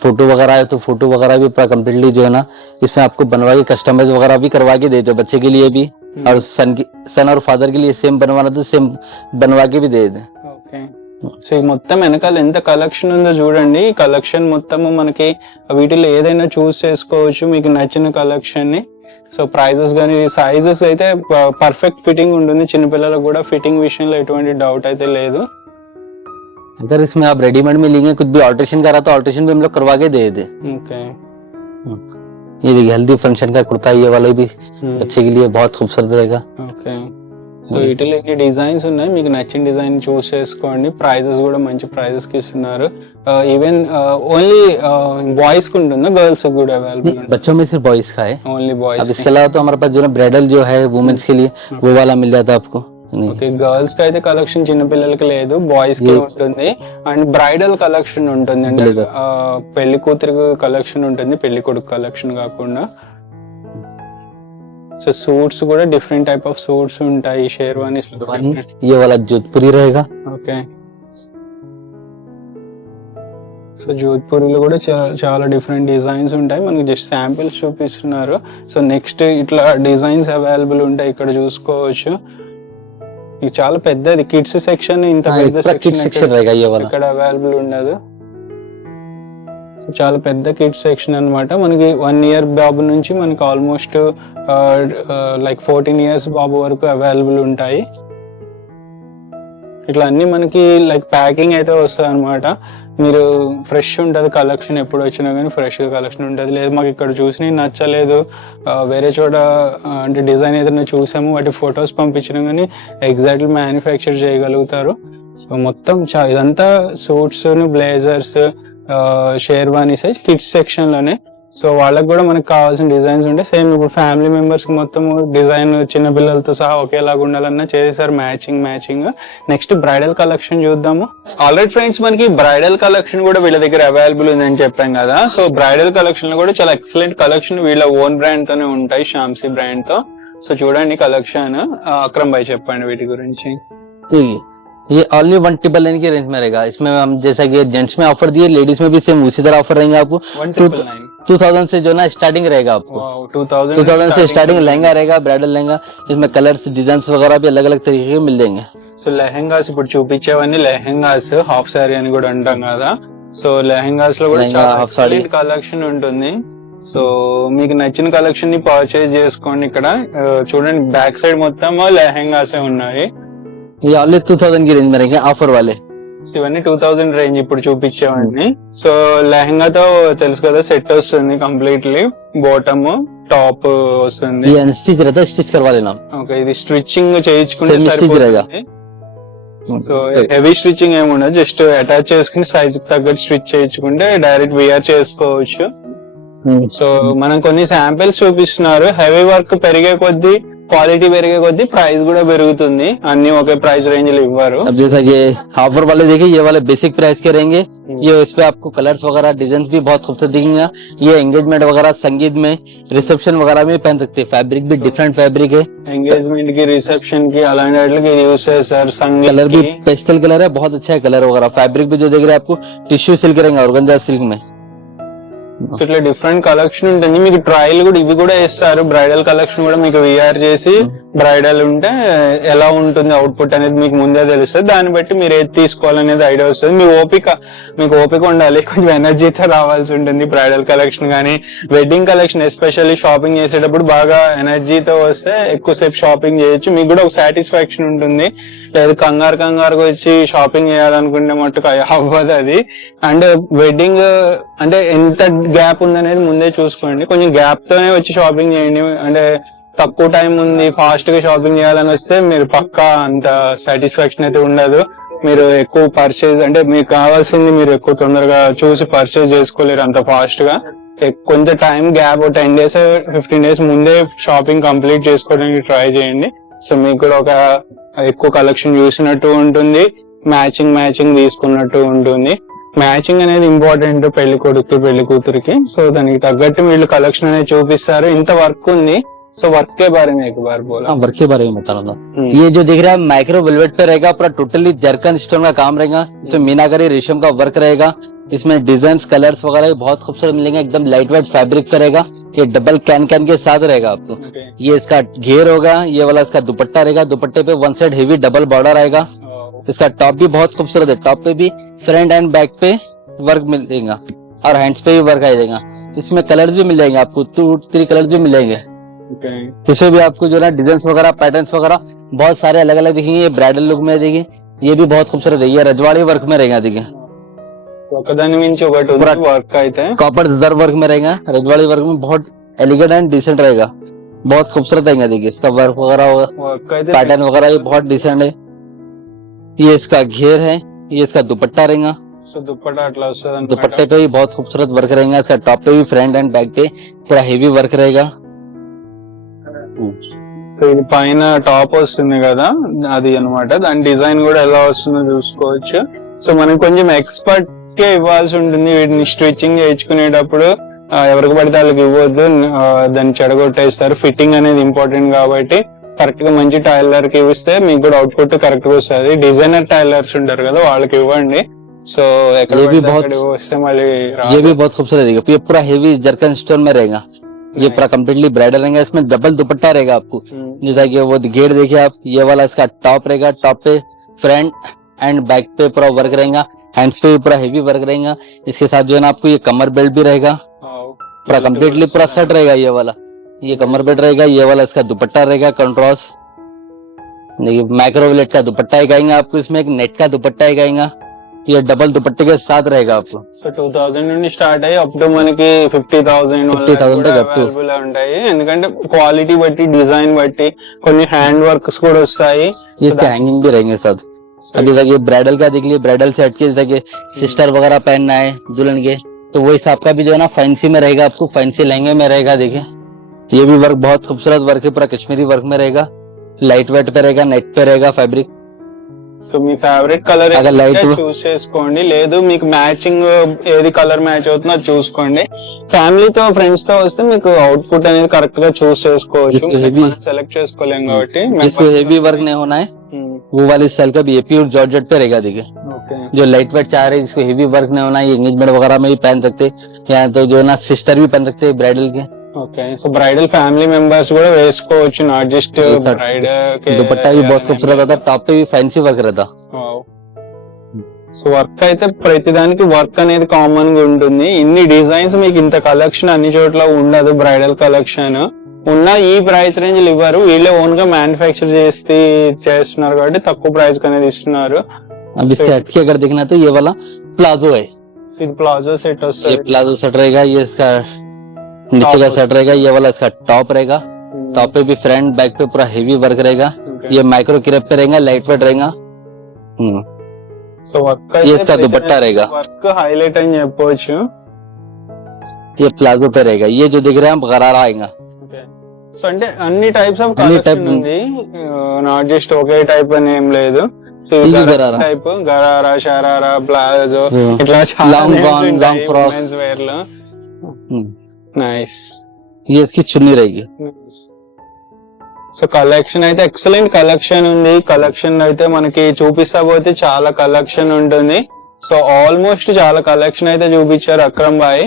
फोटो वगैरह है तो फोटो वगैरह भी पूरा कम्प्लीटली जो है ना इसमें आपको बनवा के कस्टमाइज वगैरह भी करवा के देते. बच्चे के लिए भी और सन और फादर के लिए सेम बनवाना तो सेम बनवा के भी दे देते. ఓకే సో ఈ మొత్తం వెనకాల ఎంత కలెక్షన్ ఉందో చూడండి. ఈ కలెక్షన్ మొత్తము మనకి వీటిలో ఏదైనా చూస్ చేసుకోవచ్చు మీకు నచ్చిన కలెక్షన్ ని. సో ప్రైజెస్ కానీ సైజెస్ అయితే పర్ఫెక్ట్ ఫిట్టింగ్ ఉంటుంది. చిన్నపిల్లలకు కూడా ఫిట్టింగ్ విషయంలో ఎటువంటి డౌట్ అయితే లేదు. अगर इसमें आप रेडीमेड में लेंगे कुछ भी ऑल्ट्रेशन करा तो ऑल्ट्रेशन भी हम लोग करवा के दे दे. ఓకే ये देखिए हल्दी फंक्शन का कुर्ता, ये वाला भी बच्चे के लिए बहुत खूबसूरत रहेगा. ఓకే సో వీటిలో ఎన్ని డిజైన్స్ ఉన్నాయి, మీకు నచ్చిన డిజైన్ చూస్ చేసుకోండి. ప్రైజెస్ కూడా మంచి ప్రైజెస్ కి ఇస్తున్నారు. ఈవెన్ ఓన్లీ బాయ్స్ కి ఉంటుందా గర్ల్స్ కూడా అవైలబుల్? बच्चों में सिर्फ बॉयज का है. ఓన్లీ अब బాయ్స్. इसके अलावा तो हमारे पास जो है ब्राइडल जो है वुमेन्स के लिए वो वाला मिल जाता है आपको. ఓకే గర్ల్స్ కి అయితే కలెక్షన్ చిన్న పిల్లలకి లేదు, బాయ్స్ కి ఉంటుంది. అండ్ బ్రైడల్ కలెక్షన్ ఉంటుంది, అంటే పెళ్లి కూతురు కలెక్షన్ ఉంటుంది, పెళ్లి కొడుకు కలెక్షన్ కాకుండా. సో సూట్స్ కూడా డిఫరెంట్ టైప్ ఆఫ్ సూట్స్ ఉంటాయి. షేర్వానీస్ ये वाला जोधपुरी रहेगा. ఓకే సో జోధ్పూరిలో కూడా చాలా డిఫరెంట్ డిజైన్స్ ఉంటాయి. మనకి జస్ట్ శాంపిల్స్ చూపిస్తున్నారు. సో నెక్స్ట్ ఇట్లా డిజైన్స్ అవైలబుల్ ఉంటాయి, ఇక్కడ చూసుకోవచ్చు. ఇది చాలా పెద్దది కిడ్స్ సెక్షన్, ఇంత పెద్ద సెక్షన్ रहेगा ये वाला. ఇక్కడ అవైలబుల్ ఉండదు. సో చాలా పెద్ద కిడ్స్ సెక్షన్ అన్నమాట. మనకి 1 year బాబు నుంచి మనకి ఆల్మోస్ట్ లైక్ 14 years బాబు వరకు అవైలబుల్ ఉంటాయి. ఇట్లా అన్ని మనకి లైక్ ప్యాకింగ్ అయితే వస్తుంది అనమాట. మీరు ఫ్రెష్ ఉంటుంది కలెక్షన్, ఎప్పుడు వచ్చినా కానీ ఫ్రెష్ గా కలెక్షన్ ఉంటుంది. లేదు మాకు ఇక్కడ చూసి నచ్చలేదు, వేరే చోట అంటే డిజైన్ ఏదైనా చూసాము వాటి ఫొటోస్ పంపించినా కానీ ఎగ్జాక్ట్లీ మ్యానుఫ్యాక్చర్ చేయగలుగుతారు. సో మొత్తం ఇదంతా suits, blazers, sherwanis kids section లోనే. సో వాళ్ళకి కూడా మనకు కావాల్సిన డిజైన్స్ ఉంటాయి. సేమ్ ఇప్పుడు ఫ్యామిలీ మెంబర్స్ కి మొత్తం డిజైన్ చిన్న పిల్లలతో సహా ఒకేలాగా ఉండాలన్నా చేసేసారు మ్యాచింగ్. నెక్స్ట్ బ్రైడల్ కలెక్షన్ చూద్దాము. ఆల్రెడీ ఫ్రెండ్స్ మనకి బ్రైడల్ కలెక్షన్ కూడా వీళ్ళ దగ్గర అవైలబుల్ ఉందని చెప్పాం కదా. సో బ్రైడల్ కలెక్షన్ లో కూడా చాలా ఎక్సలెంట్ కలెక్షన్ వీళ్ళ ఓన్ బ్రాండ్ తోనే ఉంటాయి, షామ్సీ బ్రాండ్ తో. సో చూడండి కలెక్షన్. అక్రమ్ భాయ్ చెప్పండి వీటి గురించి. ये ओनली 199 की रेंज में रहेगा. इसमें हम जैसा कि जेंट्स में ऑफर दिए, लेडीज में भी सेम उसी तरह ऑफर रहेंगे आपको. 2000 से जो ना स्टार्टिंग रहेगा आपको. 2000 से स्टार्टिंग लहंगा रहेगा, ब्राइडल लहंगा. इसमें कलर्स डिजाइन वगैरह भी अलग अलग तरीके के मिल जाएंगे. సో లెహెంగాస్ ఇప్పుడు చూపించేవన్నీ లెహెంగాస్, హాఫ్ సారీ అని కూడా అంటాం కదా. సో లెహెంగాస్ లో కూడా చాలా ఎక్సలెంట్ కలెక్షన్ ఉంటుంది. సో మీకు నచ్చిన కలెక్షన్ ని పర్చేజ్ చేసుకోండి. ఇక్కడ చూడండి బ్యాక్ సైడ్ మొత్తం లెహెంగాసే ఉన్నాయి. ये ऑनली 2000 की रेंज में रहेंगे ऑफर वाले. ఇవన్నీ 2000 రేంజ్ ఇప్పుడు చూపించేవన్నీ. సో లెహంగాతో తెలుసు కదా సెట్ వస్తుంది, కంప్లీట్లీ బాటమ్ టాప్ వస్తుంది. ये अनस्टिच रहता है, स्टिच करवा लेना. ఓకే ఇది స్టిచ్చింగ్ చేయించుకుంటే Semi stitch रहेगा. సరిపోతుంది. సో హెవీ స్టిచ్చింగ్ ఏమి ఉండదు, జస్ట్ అటాచ్ చేసుకుని సైజ్ కి తగ్గట్టు స్టిచ్ చేయించుకుంటే డైరెక్ట్ వేర్ చేసుకోవచ్చు. సో మనం కొన్ని శాంపిల్స్ చూపిస్తున్నారు. హెవీ వర్క్ పెరిగే కొద్దీ, క్వాలిటీ పెరిగే కొద్దీ ప్రైస్ కూడా పెరుగుతుంది. అన్ని ఒకే ప్రైస్ రేంజ్ లో ఇవ్వరు. अब जैसा कि ऑफर वाले देखिए, ये वाले बेसिक प्राइस के रहेंगे. ये इस पे आपको कलर्स वगैरह डिजाइन भी बहुत खूबसूरत दिखेंगे. ये एंगेजमेंट वगैरह, संगीत में, रिसेप्शन वगैरह में पहन सकते हैं. फैब्रिक भी डिफरेंट फैब्रिक है. ఎంగేజ్మెంట్ కి, రిసెప్షన్ కి అలాంటి వాటికి యూస్ చేస్తారు. సంగీత్ कलर भी पेस्टल कलर है, बहुत अच्छा है कलर वगैरह. फैब्रिक भी जो देख रहे हैं आपको टिश्यू सिल्क रहेगा, ऑर्गेन्जा सिल्क में. సో ఇట్లా డిఫరెంట్ కలెక్షన్ ఉంటుంది. మీకు ట్రయల్ కూడా ఇవి కూడా వేస్తారు. బ్రైడల్ కలెక్షన్ కూడా మీకు విఆర్ చేసి బ్రైడల్ ఉంటే ఎలా ఉంటుంది అవుట్పుట్ అనేది మీకు ముందే తెలుస్తుంది. దాన్ని బట్టి మీరు ఏది తీసుకోవాలనేది ఐడియా వస్తుంది. మీకు ఓపిక ఉండాలి, కొంచెం ఎనర్జీతో రావాల్సి ఉంటుంది. బ్రైడల్ కలెక్షన్ కానీ వెడ్డింగ్ కలెక్షన్ ఎస్పెషల్లీ షాపింగ్ చేసేటప్పుడు బాగా ఎనర్జీతో వస్తే ఎక్కువసేపు షాపింగ్ చేయొచ్చు. మీకు కూడా ఒక సాటిస్ఫాక్షన్ ఉంటుంది. లేదు కంగారుగా వచ్చి షాపింగ్ చేయాలనుకుంటే మట్టుకు అవ్వదు అది. అండ్ వెడ్డింగ్ అంటే ఎంత గ్యాప్ ఉందనేది ముందే చూసుకోండి. కొంచెం గ్యాప్ తోనే వచ్చి షాపింగ్ చేయండి. అంటే తక్కువ టైం ఉంది, ఫాస్ట్ గా షాపింగ్ చేయాలని వస్తే మీరు పక్కా అంత సాటిస్ఫాక్షన్ అయితే ఉండదు. మీరు ఎక్కువ పర్చేజ్ అంటే మీకు కావాల్సింది మీరు ఎక్కువ తొందరగా చూసి పర్చేజ్ చేసుకోలేరు అంత ఫాస్ట్ గా. కొంత టైం గ్యాప్ 10 days 15 days ముందే షాపింగ్ కంప్లీట్ చేసుకోవడానికి ట్రై చేయండి. సో మీకు కూడా ఒక ఎక్కువ కలెక్షన్ చూసినట్టు ఉంటుంది, మ్యాచింగ్ తీసుకున్నట్టు ఉంటుంది. మ్యాచింగ్ అనేది ఇంపార్టెంట్ పెళ్లి కొడుకు పెళ్లి కూతురికి. సో దానికి తగ్గట్టు వీళ్ళు కలెక్షన్ అనేది చూపిస్తారు. ఇంత వర్క్ ఉంది. సో वर्क के बारे में एक बार बोला. वर्क के बारे में बता रहा हूँ. ये जो दिख रहा है माइक्रो वेलवेट पे रहेगा, पूरा टोटली जरकन स्टोन का काम रहेगा. इसमें मीनाकारी रेशम का वर्क रहेगा. इसमें डिजाइन कलर्स वगैरह बहुत खूबसूरत मिलेंगे. एकदम लाइट वेट फैब्रिक पे रहेगा. ये डबल कैन के साथ रहेगा आपको. ये इसका घेर होगा, ये वाला इसका दुपट्टा रहेगा. दुपट्टे पे one side heavy double border आएगा. इसका टॉप भी बहुत खूबसूरत है. टॉप पे भी फ्रंट एंड बैक पे वर्क मिल जाएगा और हैंड्स पे भी वर्क आ जाएगा. इसमें कलर्स भी मिल जाएंगे आपको, 2-3 कलर्स भी मिल जाएंगे. इसमें भी आपको जो है डिजाइन वगैरह पैटर्न्स वगैरह बहुत सारे अलग अलग दिखेंगे. ये ब्राइडल लुक में देखिए, ये भी बहुत खूबसूरत है. ये रजवाड़ी वर्क में रहेगा. देखिए वर्क అయితే कॉपर जर वर्क में रहेगा. रजवाड़ी वर्क में बहुत एलिगेंट एंड डिसेंट रहेगा. बहुत खूबसूरत रहेगा. देखिए इसका वर्क वगैरह होगा, पैटर्न वगैरह ये बहुत डिसेंट है. ये इसका घेर है, ये इसका दुपट्टा रहेगा. సో దుప్పట్టా అట్లా వస్తుంది. दुपट्टे पे भी बहुत खूबसूरत वर्क रहेगा. इसका टॉप पे भी फ्रंट एंड बैक पे पूरा हेवी वर्क रहेगा. ఇది పైన టాప్ వస్తుంది కదా, అది అన్నమాట. దాని డిజైన్ కూడా ఎలా వస్తుందో చూసుకోవచ్చు. సో మనం కొంచెం ఎక్స్పర్ట్ గా ఇవ్వాల్సి ఉంటుంది వీటిని స్టిచ్చింగ్ చేయించుకునేటప్పుడు. ఎవరికి పడితే వాళ్ళకి ఇవ్వద్దు, దాన్ని చెడగొట్టేస్తారు. ఫిట్టింగ్ అనేది ఇంపార్టెంట్ కాబట్టి కరెక్ట్ గా మంచి టైలర్ కి ఇస్తే మీకు కూడా అవుట్పుట్ కరెక్ట్ గా వస్తుంది. డిజైనర్ టైలర్స్ ఉంటారు కదా వాళ్ళకి ఇవ్వండి. సో ఎక్కడ వస్తే మళ్ళీ ये भी बहुत खूबसूरत रहेगा. ये पूरा हेवी जरकन स्टोन में रहेगा. ये पूरा कम्प्लीटली ब्राइडल रहेगा. इसमें डबल दुपट्टा रहेगा आपको. जैसा कि वो घेर देखिए आप, ये वाला इसका टॉप रहेगा. टॉप पे फ्रंट एंड बैक पे पूरा वर्क रहेगा. हैंड्स पे भी पूरा हेवी वर्क रहेगा. इसके साथ जो है ना आपको ये कमर बेल्ट भी रहेगा. पूरा कम्प्लीटली पूरा सेट रहेगा. ये वाला ये कमर बेल्ट रहेगा. ये वाला इसका दुपट्टा रहेगा कंट्रास्ट. देखिए माइक्रोवेलेट का दुपट्टा एक आएगा आपको. इसमें एक नेट का दुपट्टा एक आएगा. ये डबल दुपट्टे के साथ रहेगा आपको. సో 2000 నుండి స్టార్ట్ అయ్యి అప్ టు మనకి 50,000 అవైలబుల్ ఉంటాయి. ఎందుకంటే క్వాలిటీ బట్టి డిజైన్ బట్టి కొన్ని హ్యాండ్ వర్క్స్ కూడా వస్తాయి. इसके हैंगिंग भी रहेंगे साथ. अभी तक ये ब्राइडल का देख लीजिए, ब्राइडल सेट के जैसे कि सिस्टर वगैरह पहनना है दुल्हन के, तो वो हिसाब का भी जो है ना फैंसी में रहेगा. आपको फैंसी लहंगे में रहेगा. देखिए ये भी वर्क बहुत खूबसूरत वर्क है. पूरा कश्मीरी वर्क में रहेगा. लाइट वेट पे रहेगा, नेट पे रहेगा फैब्रिक. సో మీ ఫేవరెట్ కలర్ చూస్ చేసుకోండి. లేదు మీకు మ్యాచింగ్ ఏది కలర్ మ్యాచ్ అవుతుందో అది చూసుకోండి. ఫ్యామిలీతో ఫ్రెండ్స్ తో వస్తే మీకు అవుట్పుట్ అనేది కరెక్ట్ గా చూస్ చేసుకోవచ్చు. సెలెక్ట్ చేసుకోలేం కాబట్టి. इसको हेवी वर्क नहीं होना है. वो वाली स्टाइल का भी ये प्योर जॉर्जेट पे रहेगा. देखिए जो लाइट वेट चाह रहे हैं जिसको हेवी वर्क नहीं होना है, एंगेजमेंट वगैरह में भी पहन सकते हैं, या तो जो है ना सिस्टर भी पहन सकते हैं ब्राइडल के. Okay. So bridal family members కూడా వేసుకోవచ్చు, నాట్ జస్ట్ బ్రైడ్. दुपट्टा भी बहुत खूबसूरत आता है. टॉप पे भी फैंसी वर्क रहता. సో వర్క్ అయితే ప్రతిదానికి వర్క్ అనేది కామన్ గా ఉంటుంది. ఇన్ని డిజైన్స్ మీకు ఇంత కలెక్షన్ అన్ని చోట్ల ఉండదు. బ్రైడల్ కలెక్షన్ ఉన్న ఈ ప్రైస్ రేంజ్ ఇవ్వరు. వీళ్ళే ఓన్ గా మ్యానుఫ్యాక్చర్ చేస్తున్నారు కాబట్టి తక్కువ ప్రైస్ అనేది ఇస్తున్నారు. अब इससे हटके अगर देखना तो ये वाला प्लाजो है. ఇది ప్లాజో సెట్ ये వస్తుంది. प्लाजो सेट रहेगा. ये इसका नीचे का सेट रहेगा. ये वाला इसका टॉप रहेगा. टॉप पे भी फ्रंट बैक पे पूरा हेवी वर्क रहेगा. ये माइक्रो क्रेप पे रहेगा, लाइट वेट रहेगा. సో వర్క్ ये इसका दुपट्टा रहेगा. వర్క్ హైలైట్ అని చెప్పొచ్చు. ये प्लाजो पे रहेगा. ये जो दिख रहा है गरारा आएगा. సో అంటే అన్ని టైప్స్ ఆఫ్ అన్ని కలెక్షన్ type ఉంది, నాట్ జస్ట్ ఒకే టైప్ అని ఏం లేదు. సో ఇది gharara. Type gharara, sharara, palazzo Hmm. ఇట్లా చాలా Long gown, long frock. Men's wear లో. నైస్. ये इसकी चुन्नी रहेगी. సో కలెక్షన్ అయితే ఎక్సలెంట్ కలెక్షన్ ఉంది. కలెక్షన్ అయితే మనకి చూపిస్తా పోతే చాలా కలెక్షన్ ఉంటుంది. సో ఆల్మోస్ట్ చాలా కలెక్షన్ అయితే చూపించారు అక్రమ్ భాయ్.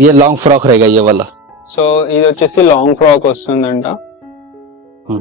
ये लॉन्ग फ्रॉक रहेगा ये वाला। సో ఇది వచ్చేసి లాంగ్ ఫ్రాక్ వస్తుందంట. Hmm.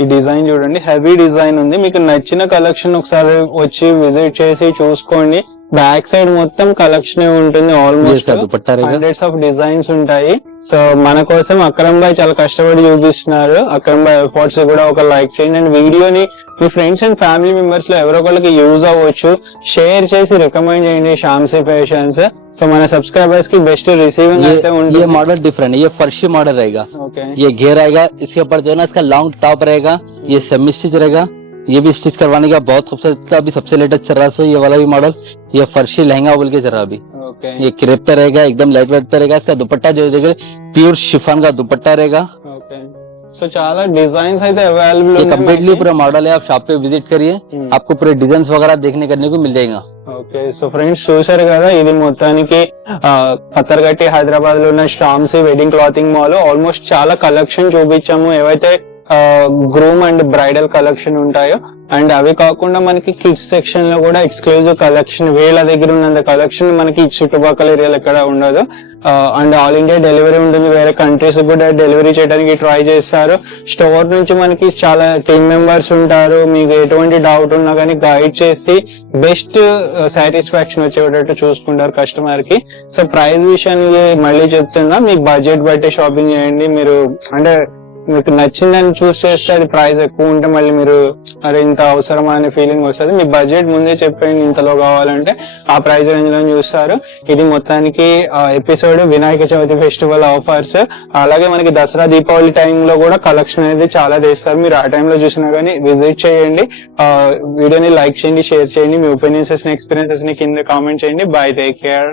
ఈ డిజైన్ చూడండి, హెవీ డిజైన్ ఉంది. మీకు నచ్చిన కలెక్షన్ ఒకసారి వచ్చి విజిట్ చేసి చూసుకోండి. బ్యాక్ సైడ్ మొత్తం కలెక్షన్ ఉంటుంది. ये ఆల్మోస్ట్ इसका दुपट्टा रहेगा। హండ్రెడ్స్ ఆఫ్ డిజైన్స్ ఉంటాయి. సో మన కోసం అక్రమ్ భాయ్ చాలా కష్టపడి చూపిస్తున్నారు. అక్రమ్ భాయ్ ఎఫర్ట్స్ కూడా ఒక లైక్ చేయండి అండ్ వీడియోని మీ ఫ్రెండ్స్ అండ్ ఫ్యామిలీ మెంబర్స్ లో ఎవరో ఒకరికి యూజ్ అవ్వచ్చు, షేర్ చేసి రికమెండ్ చేయండి శాంసీ ఫ్యాషన్స్. సో మన సబ్స్క్రైబర్స్ కి బెస్ట్ రిసీవింగ్ అయితే ये ఉంటుంది. मॉडल डिफरेंट है, ये फर्शी मॉडल रहेगा। ఓకే, ये घेर आएगा, इसके ऊपर जो है ना इसका लॉन्ग टॉप रहेगा, ये सेमी स्टिच रहेगा। ये भी स्टिच करवाने का बहुत खूबसूरत था, अभी सबसे लेटेस्ट चल रहा है। सो ये वाला भी मॉडल, ये फर्शी लहंगा बोल के चल रहा है अभी। ఓకే, ये क्रेप पे रहेगा, एकदम लाइट वेट पे रहेगा। इसका दुपट्टा जो देखे प्योर शिफॉन का दुपट्टा रहेगा। ఓకే. సో చాలా డిజైన్స్ అయితే అవైలబుల్ ये कम्प्लीटली पूरा मॉडल है, आप शॉप पे विजिट करिए, आपको पूरे डिजाइन वगैरह देखने करने को मिल जाएगा। ఓకే. సో ఫ్రెండ్స్ చూసారు కదా, ఇది మొత్తానికి పత్తర్గట్టి హైదరాబాద్ లో ఉన్న శాంసీ వెడ్డింగ్ క్లాతింగ్ మాల్. ఆల్మోస్ట్ చాలా కలెక్షన్ చూపించాము, ఏవైతే గ్రూమ్ అండ్ బ్రైడల్ కలెక్షన్ ఉంటాయో. అండ్ అవి కాకుండా మనకి కిడ్స్ సెక్షన్ లో కూడా ఎక్స్క్లూజివ్ కలెక్షన్, వీళ్ళ దగ్గర ఉన్నంత కలెక్షన్ మనకి చుట్టుపక్కల ఏరియాలో ఎక్కడ ఉండదు. అండ్ ఆల్ ఇండియా డెలివరీ ఉంటుంది, వేరే కంట్రీస్ కూడా డెలివరీ చేయడానికి ట్రై చేస్తారు. స్టోర్ నుంచి మనకి చాలా టీమ్ మెంబర్స్ ఉంటారు, మీకు ఎటువంటి డౌట్ ఉన్నా కానీ గైడ్ చేసి బెస్ట్ సాటిస్ఫాక్షన్ వచ్చేటట్టు చూసుకుంటారు కస్టమర్ కి. సో ప్రైస్ విషయానికి మళ్ళీ చెప్తున్నా, మీకు బడ్జెట్ బట్టి షాపింగ్ చేయండి. మీరు అంటే మీకు నచ్చిందని చూస్ చేస్తే అది ప్రైస్ ఎక్కువ ఉంటే మళ్ళీ మీరు అరే ఇంత అవసరమా అనే ఫీలింగ్ వస్తుంది. మీ బడ్జెట్ ముందే చెప్పండి, ఇంతలో కావాలంటే ఆ ప్రైస్ రేంజ్ లో చూస్తారు. ఇది మొత్తానికి episode Vinayaka Chavithi festival offers. అలాగే మనకి దసరా దీపావళి టైంలో కూడా కలెక్షన్ అనేది చాలా తెస్తారు. మీరు ఆ టైంలో చూసినా కానీ విజిట్ చేయండి. వీడియోని లైక్ చేయండి, షేర్ చేయండి. మీ ఒపీనియన్స్ ని, ఎక్స్పీరియన్సెస్ ని కింద కామెంట్ చేయండి. By, take care.